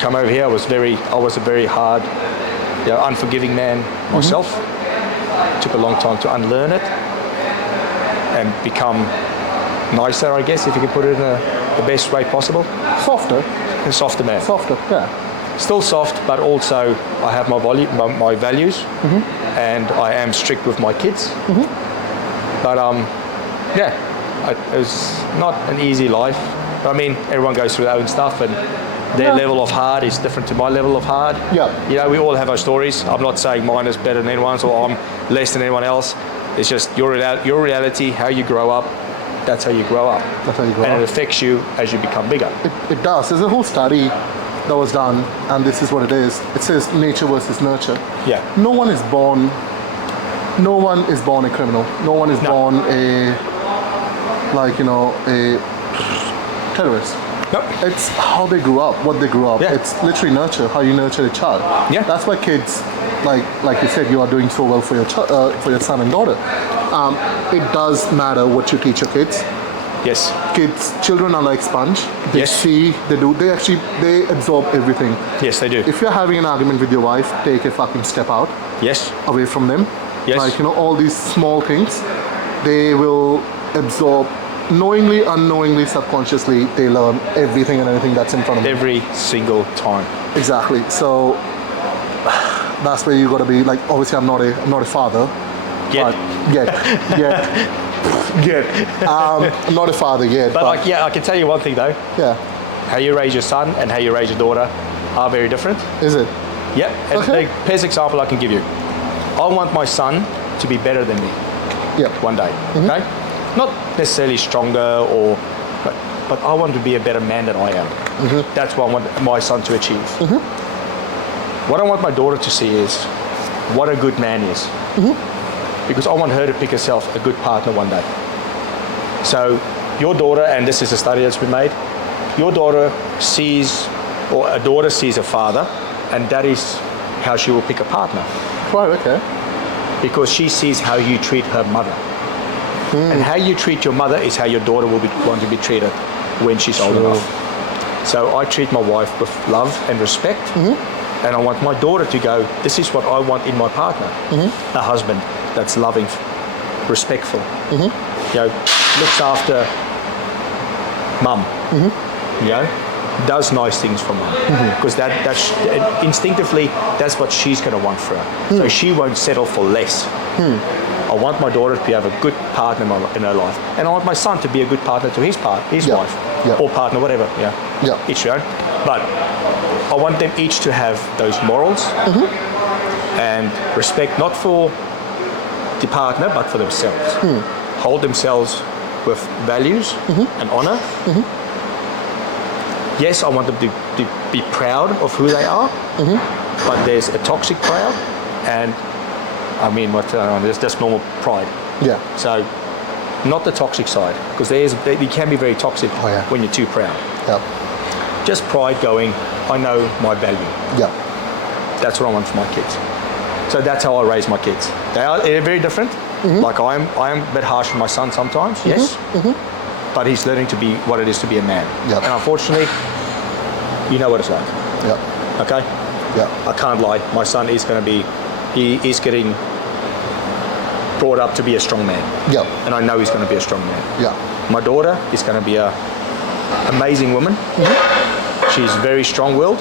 come over here, I was a very hard, unforgiving man myself. It took a long time to unlearn it and become nicer, I guess, if you could put it in the best way possible. Softer. A softer man. Softer, yeah. Still soft, but also I have my values, and I am strict with my kids. But it was not an easy life. I mean, everyone goes through their own stuff, and their level of hard is different to my level of hard. Yeah. We all have our stories. I'm not saying mine is better than anyone's or I'm less than anyone else. It's just your reality, how you grow up. That's how you grow up. That's how you grow up. And it affects you as you become bigger. It does. There's a whole study that was done, and this is what it is. It says nature versus nurture. Yeah. No one is born a criminal. No one is born a terrorist. Nope. It's how they grew up, what they grew up. Yeah. It's literally nurture, how you nurture a child. Yeah. That's why kids, like you said, you are doing so well for your son and daughter. It does matter what you teach your kids. Yes. Children are like sponge. They Yes. see, they absorb everything. Yes, they do. If you're having an argument with your wife, take a fucking step out, Yes. away from them. Yes. All these small things, they will absorb knowingly, unknowingly, subconsciously. They learn everything and anything that's in front of them. Every single time. Exactly. So that's where you got to be. Like, obviously, I'm not a father. Yet. Yet. I'm not a father yet. But I can tell you one thing though. Yeah. How you raise your son and how you raise your daughter are very different. Is it? Yep. And Okay. the best example I can give you. I want my son to be better than me Yeah. one day. Okay? Not necessarily stronger but I want to be a better man than I am. That's what I want my son to achieve. What I want my daughter to see is what a good man is. Because I want her to pick herself a good partner one day. So your daughter, and this is a study that's been made, your daughter sees, or a daughter sees a father, and that is how she will pick a partner. Right. Okay. Because she sees how you treat her mother. And how you treat your mother is how your daughter will want to be treated when she's old enough. So I treat my wife with love and respect, and I want my daughter to go, this is what I want in my partner. A husband that's loving, respectful, looks after mum, does nice things for mum. Because that's instinctively, that's what she's going to want for her. So she won't settle for less. I want my daughter to have a good partner in her life, and I want my son to be a good partner to his wife, or partner, whatever. Each their own. But I want them each to have those morals and respect, not for the partner, but for themselves. Hold themselves with values and honor. Yes, I want them to be proud of who they are, but there's a toxic proud, and there's just normal pride. Yeah. So, not the toxic side, because you can be very toxic when you're too proud. Yeah. Just pride going, I know my value. Yeah. That's what I want for my kids. So that's how I raise my kids. They're very different. Like I am a bit harsh with my son sometimes, yes. But he's learning to be what it is to be a man. Yep. And unfortunately, you know what it's like. Yeah. Okay? Yeah. I can't lie. My son is he is getting brought up to be a strong man. Yeah. And I know he's going to be a strong man. Yeah. My daughter is going to be a amazing woman. She's very strong-willed,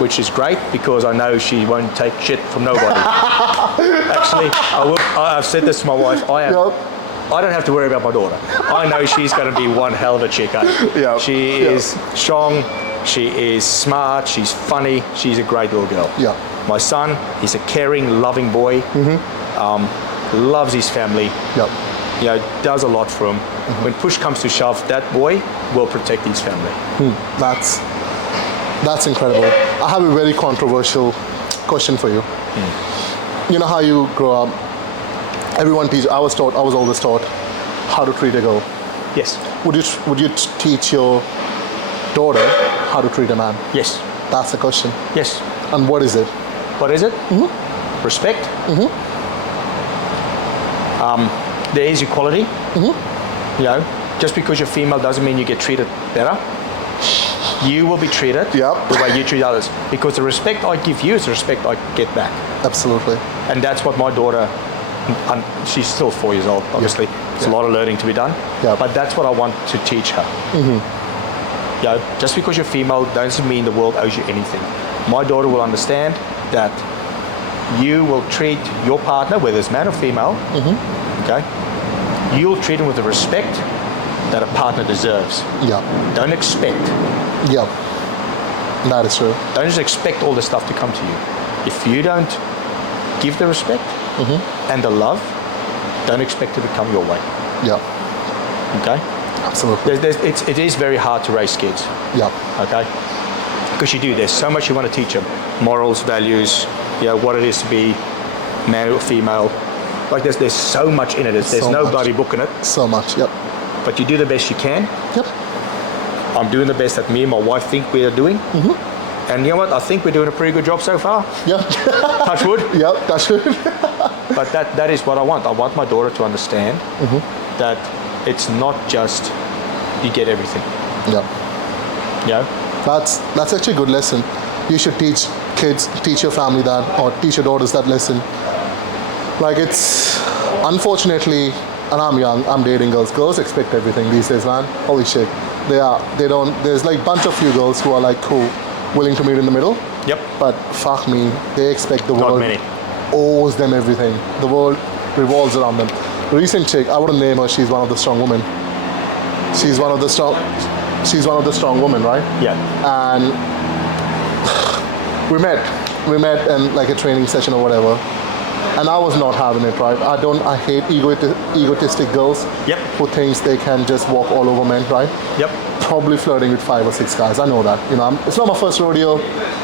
which is great because I know she won't take shit from nobody. Actually, I've said this to my wife. I don't have to worry about my daughter. I know she's going to be one hell of a chick. Yeah. She is strong. She is smart. She's funny. She's a great little girl. Yeah. My son, he's a caring, loving boy. Loves his family. Yeah. Does a lot for him. When push comes to shove, that boy will protect his family. That's incredible. I have a very controversial question for you. You know how you grow up, everyone teaches, I was always taught how to treat a girl. Yes. Would you teach your daughter how to treat a man? Yes. That's the question. Yes. And what is it? What is it? Respect. There is equality. Just because you're female doesn't mean you get treated better. You will be treated the way you treat others. Because the respect I give you is the respect I get back. Absolutely. And that's what my daughter, she's still 4 years old, obviously. There's a lot of learning to be done. But that's what I want to teach her. Just because you're female doesn't mean the world owes you anything. My daughter will understand that you will treat your partner, whether it's man or female, okay? You'll treat him with the respect that a partner deserves. Don't expect. That is true. Don't just expect all the stuff to come to you. If you don't give the respect and the love, don't expect it to come your way. Okay? Absolutely. It is very hard to raise kids. Okay? because you do. There's so much you want to teach them: morals, values, what it is to be male or female. Like there's so much in it. There's So no much. bloody book in it. So much. Yep. But you do the best you can. Yep. I'm doing the best that me and my wife think we are doing. And you know what? I think we're doing a pretty good job so far. Yep. Touch wood. Yep. That's it. But that is what I want. I want my daughter to understand that it's not just you get everything. Yep. Yeah. That's actually a good lesson. You should teach kids, teach your family that, or teach your daughters that lesson. Like it's, unfortunately, and I'm young, I'm dating girls. Girls expect everything these days, man. Holy shit. They don't, there's like a bunch of few girls who are like cool, willing to meet in the middle. Yep. But fuck me, they expect the world Not many. owes them everything. The world revolves around them. The recent chick, I wouldn't name her, she's one of the strong women. She's one of the strong women, right? Yeah. And we met in like a training session or whatever, and I was not having it, right? I hate egotistic girls. Yep. Who thinks they can just walk all over men, right? Yep. Probably flirting with 5 or 6 guys. I know that. It's not my first rodeo,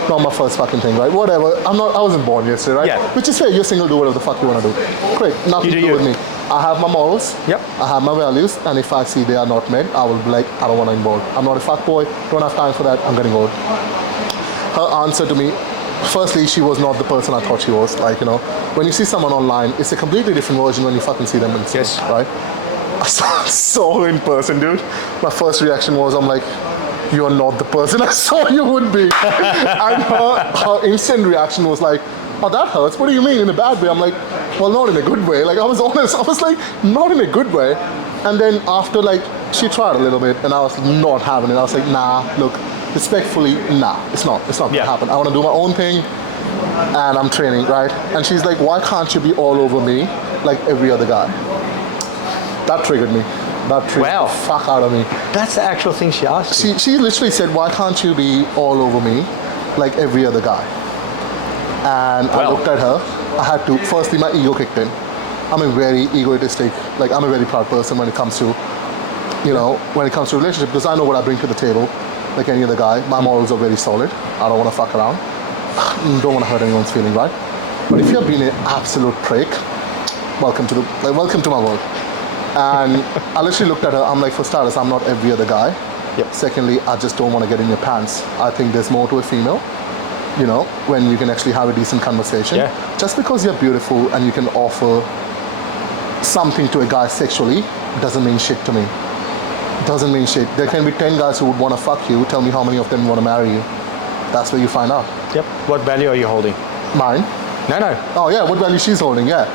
not my first fucking thing, right? Whatever. I wasn't born yesterday, right? Yeah. Which is fair. You're single. Do whatever the fuck you want to do. Great. Nothing to do with me. I have my morals. Yep. I have my values, and if I see they are not met, I will be like, I don't want to involve. I'm not a fuck boy. Don't have time for that. I'm getting old. Her answer to me, firstly, she was not the person I thought she was. Like, when you see someone online, it's a completely different version when you fucking see them in person, Yes. right? I saw her in person, dude. My first reaction was, I'm like, you're not the person I saw you would be. And her instant reaction was like, oh, that hurts. What do you mean, in a bad way? I'm like, well, not in a good way. Like, I was honest. I was like, not in a good way. And then after, like, she tried a little bit, and I was not having it. I was like, nah, look, respectfully, nah, it's not gonna happen. I want to do my own thing, and I'm training, right? And she's like, why can't you be all over me like every other guy? That triggered me. That triggered the fuck out of me. That's the actual thing she asked you. She literally said, why can't you be all over me like every other guy? And I looked at her. I had to, firstly, my ego kicked in. I'm a very egoistic, like I'm a very proud person when it comes to, when it comes to relationship, because I know what I bring to the table, like any other guy. My morals are very solid. I don't want to fuck around. Don't want to hurt anyone's feeling, right? But if you're being an absolute prick, welcome to my world. And I literally looked at her. I'm like, for starters, I'm not every other guy. Yep. Secondly, I just don't want to get in your pants. I think there's more to a female. When you can actually have a decent conversation. Yeah. Just because you're beautiful and you can offer something to a guy sexually doesn't mean shit to me. Doesn't mean shit. There can be 10 guys who would want to fuck you. Tell me how many of them want to marry you. That's where you find out. Yep. What value are you holding? Mine? No. Oh yeah, what value she's holding, yeah.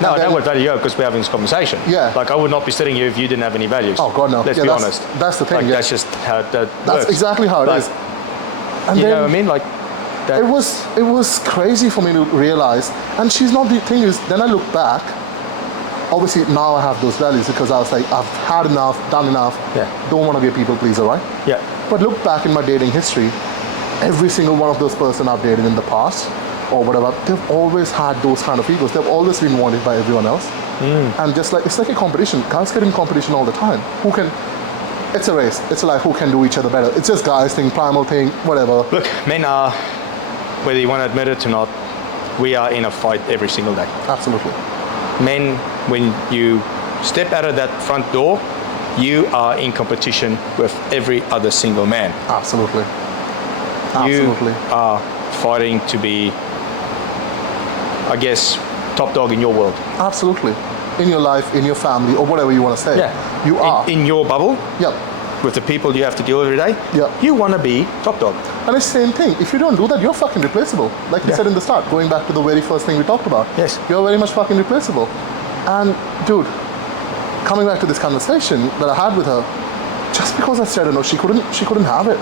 No, I know what value you have because we're having this conversation. Yeah. Like I would not be sitting here if you didn't have any values. Oh God, no. Let's be honest. That's the thing. Like yeah. that's just how that works. That's exactly how it is. And you then, know what I mean? Like that. It was crazy for me to realize. And she's not, the thing is, then I look back. Obviously now I have those values because I was like, I've had enough, done enough. Yeah. Don't want to be a people pleaser, right? Yeah. But look back in my dating history, every single one of those person I've dated in the past or whatever, they've always had those kind of egos. They've always been wanted by everyone else. And just like, it's like a competition. Guys get in competition all the time. It's a race. It's like who can do each other better. It's just guys thing, primal thing, whatever. Look, men are, whether you want to admit it or not, we are in a fight every single day. Absolutely. Men, when you step out of that front door, you are in competition with every other single man. Absolutely. Absolutely. You are fighting to be, I guess, top dog in your world. Absolutely. In your life, in your family, or whatever you want to say. Yeah. You are. In your bubble. Yep. With the people you have to deal with every day. Yep. You want to be top dog. And it's the same thing. If you don't do that, you're fucking replaceable. Like we said in the start, going back to the very first thing we talked about. Yes. You're very much fucking replaceable. And dude, coming back to this conversation that I had with her, just because I said no, she couldn't have it.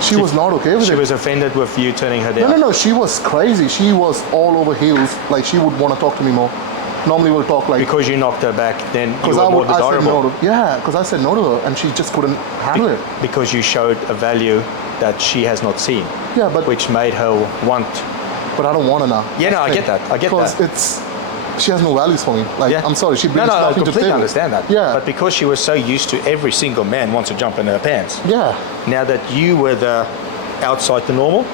She was not okay with it. She was offended with you turning her down. No. She was crazy. She was all over heels. Like she would want to talk to me more. Normally we'll talk like... Because you knocked her back, then you were more desirable. Because I said no to her and she just couldn't handle it. Because you showed a value that she has not seen. Yeah, but... Which made her want... But I don't want her now. Yeah, no, I get that. Because she has no values for me. Like, I'm sorry, she brings I nothing to the completely table. understand that. Yeah. But because she was so used to every single man wants to jump in her pants. Yeah. Now that you were the outside the normal,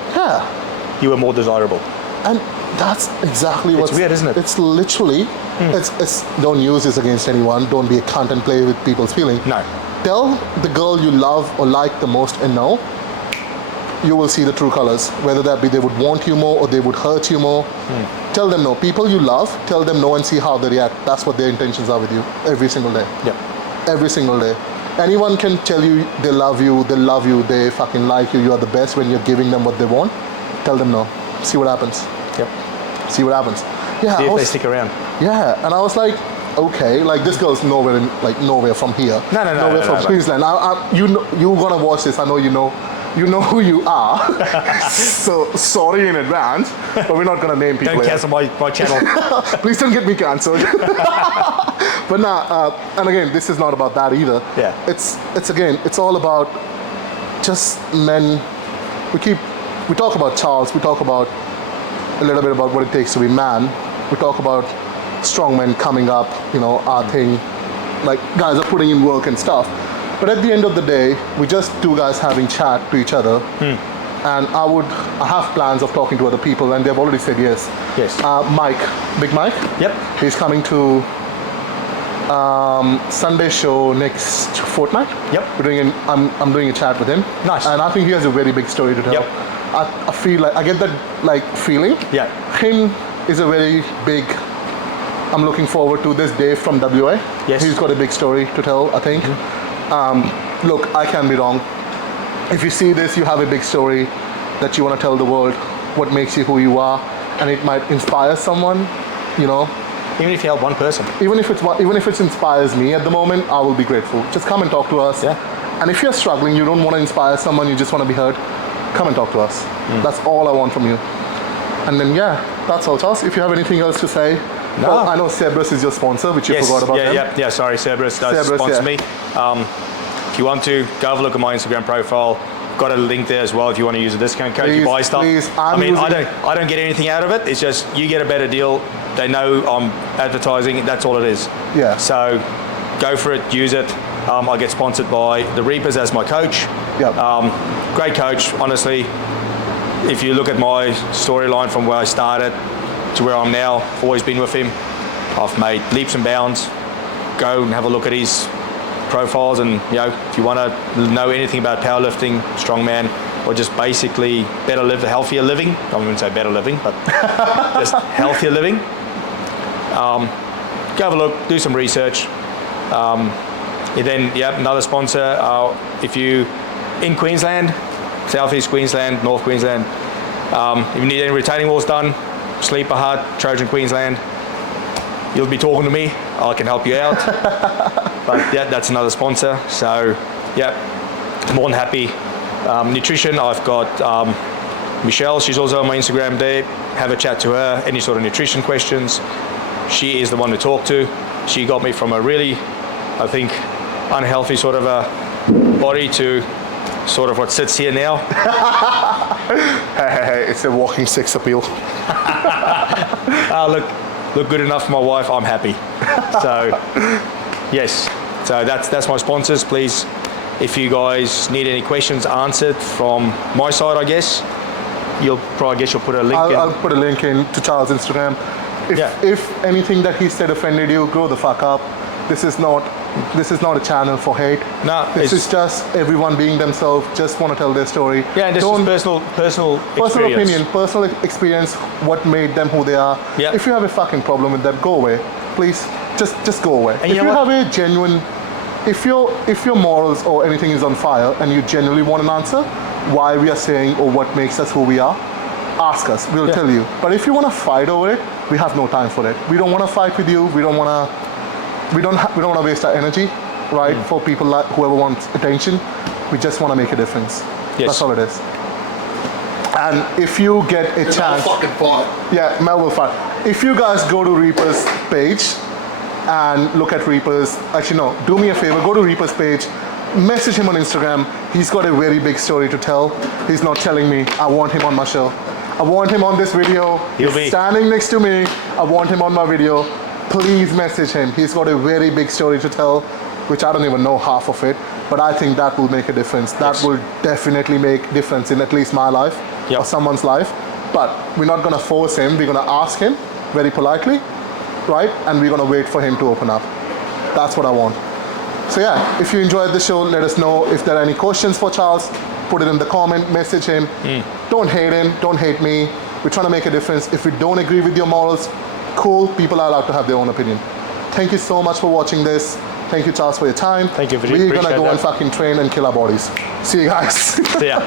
you were more desirable. And that's exactly what's weird, isn't it? It's literally, it's don't use this against anyone. Don't be a cunt and play with people's feelings. No. Tell the girl you love or like the most and no, you will see the true colors. Whether that be they would want you more or they would hurt you more. Tell them no. People you love, tell them no and see how they react. That's what their intentions are with you every single day. Every single day. Anyone can tell you they love you, they fucking like you, you are the best when you're giving them what they want. Tell them no. See what happens. See what happens. Yeah. See if they stick around. Yeah, and I was like, okay, like this girl's nowhere from here. Nowhere from Queensland. You're gonna watch this. I know you know who you are. So sorry in advance, but we're not gonna name people. Don't cancel my channel. Please don't get me cancelled. But and again, this is not about that either. Yeah. It's all about just men. We talk about Charles. We talk about a little bit about what it takes to be man. We talk about strong men coming up, our thing. Like guys are putting in work and stuff. But at the end of the day, we just two guys having chat to each other. And I have plans of talking to other people, and they've already said yes. Yes. Mike, Big Mike. Yep. He's coming to Sunday show next fortnight. Yep. I'm doing a chat with him. Nice. And I think he has a very big story to tell. Yep. I feel like I get that feeling. Yeah. Him is a very big. I'm looking forward to this Dave from WA. Yes. He's got a big story to tell, I think. Look, I can be wrong. If you see this, you have a big story that you want to tell the world, what makes you who you are, and it might inspire someone, Even if you help one person. Even if it inspires me at the moment, I will be grateful. Just come and talk to us. Yeah. And if you're struggling, you don't want to inspire someone, you just want to be heard, come and talk to us. That's all I want from you. And then that's all, Charles. If you have anything else to say. No. Well, I know Cerberus is your sponsor, which you forgot about. Yeah. Sorry, Cerberus does sponsor me. If you want to, go have a look at my Instagram profile. Got a link there as well if you want to use a discount code to buy stuff. Please, I don't get anything out of it. It's just you get a better deal. They know I'm advertising. That's all it is. Yeah. So go for it. Use it. I get sponsored by the Reapers as my coach. Yeah. Great coach, honestly. If you look at my storyline from where I started to where I'm now, always been with him. I've made leaps and bounds. Go and have a look at his profiles, and if you want to know anything about powerlifting, strongman, or just basically healthier living. I wouldn't say better living, but just healthier living. Go have a look, do some research. Then another sponsor. If you in Queensland, Southeast Queensland, North Queensland, if you need any retaining walls done, Sleeper Hut, Trojan Queensland, you'll be talking to me. I can help you out. But that's another sponsor. So more than happy. Nutrition, I've got Michelle. She's also on my Instagram there. Have a chat to her. Any sort of nutrition questions. She is the one to talk to. She got me from a really, I think, unhealthy sort of a body to sort of what sits here now. Hey, it's a walking sex appeal. Look good enough for my wife. I'm happy. So yes. So that's my sponsors. Please, if you guys need any questions answered from my side, I guess you'll put a link. I'll put a link in to Charles' Instagram. If anything that he said offended you, grow the fuck up. This is not a channel for hate. No, this is just everyone being themselves. Just want to tell their story. Yeah, and this is personal opinion, personal experience. What made them who they are. Yeah. If you have a fucking problem with that, go away. Please, just go away. And if you have a genuine, if your morals or anything is on fire and you genuinely want an answer, why we are saying or what makes us who we are, ask us. We'll tell you. But if you want to fight over it, we have no time for it. We don't want to fight with you. We don't want to waste our energy, right? For people like whoever wants attention. We just want to make a difference. Yes. That's all it is. And if you get a chance, Mel will fight. If you guys go to Reaper's page and look at Reaper's, actually no, do me a favor, go to Reaper's page, message him on Instagram. He's got a very big story to tell. He's not telling me. I want him on my show. I want him on this video. He's standing next to me. I want him on my video. Please message him. He's got a very big story to tell, which I don't even know half of it. but I think that will make a difference. That will definitely make difference in at least my life or someone's life. But we're not going to force him. We're going to ask him very politely, right? And we're going to wait for him to open up. That's what I want. So yeah, if you enjoyed the show, let us know. If there are any questions for Charles, put it in the comment, message him. Don't hate him, don't hate me. We're trying to make a difference. If we don't agree with your morals, cool, people are allowed to have their own opinion. Thank you so much for watching this. Thank you, Charles, for your time. Thank you, Vijay. We're gonna go and fucking train and kill our bodies. See you guys. See ya.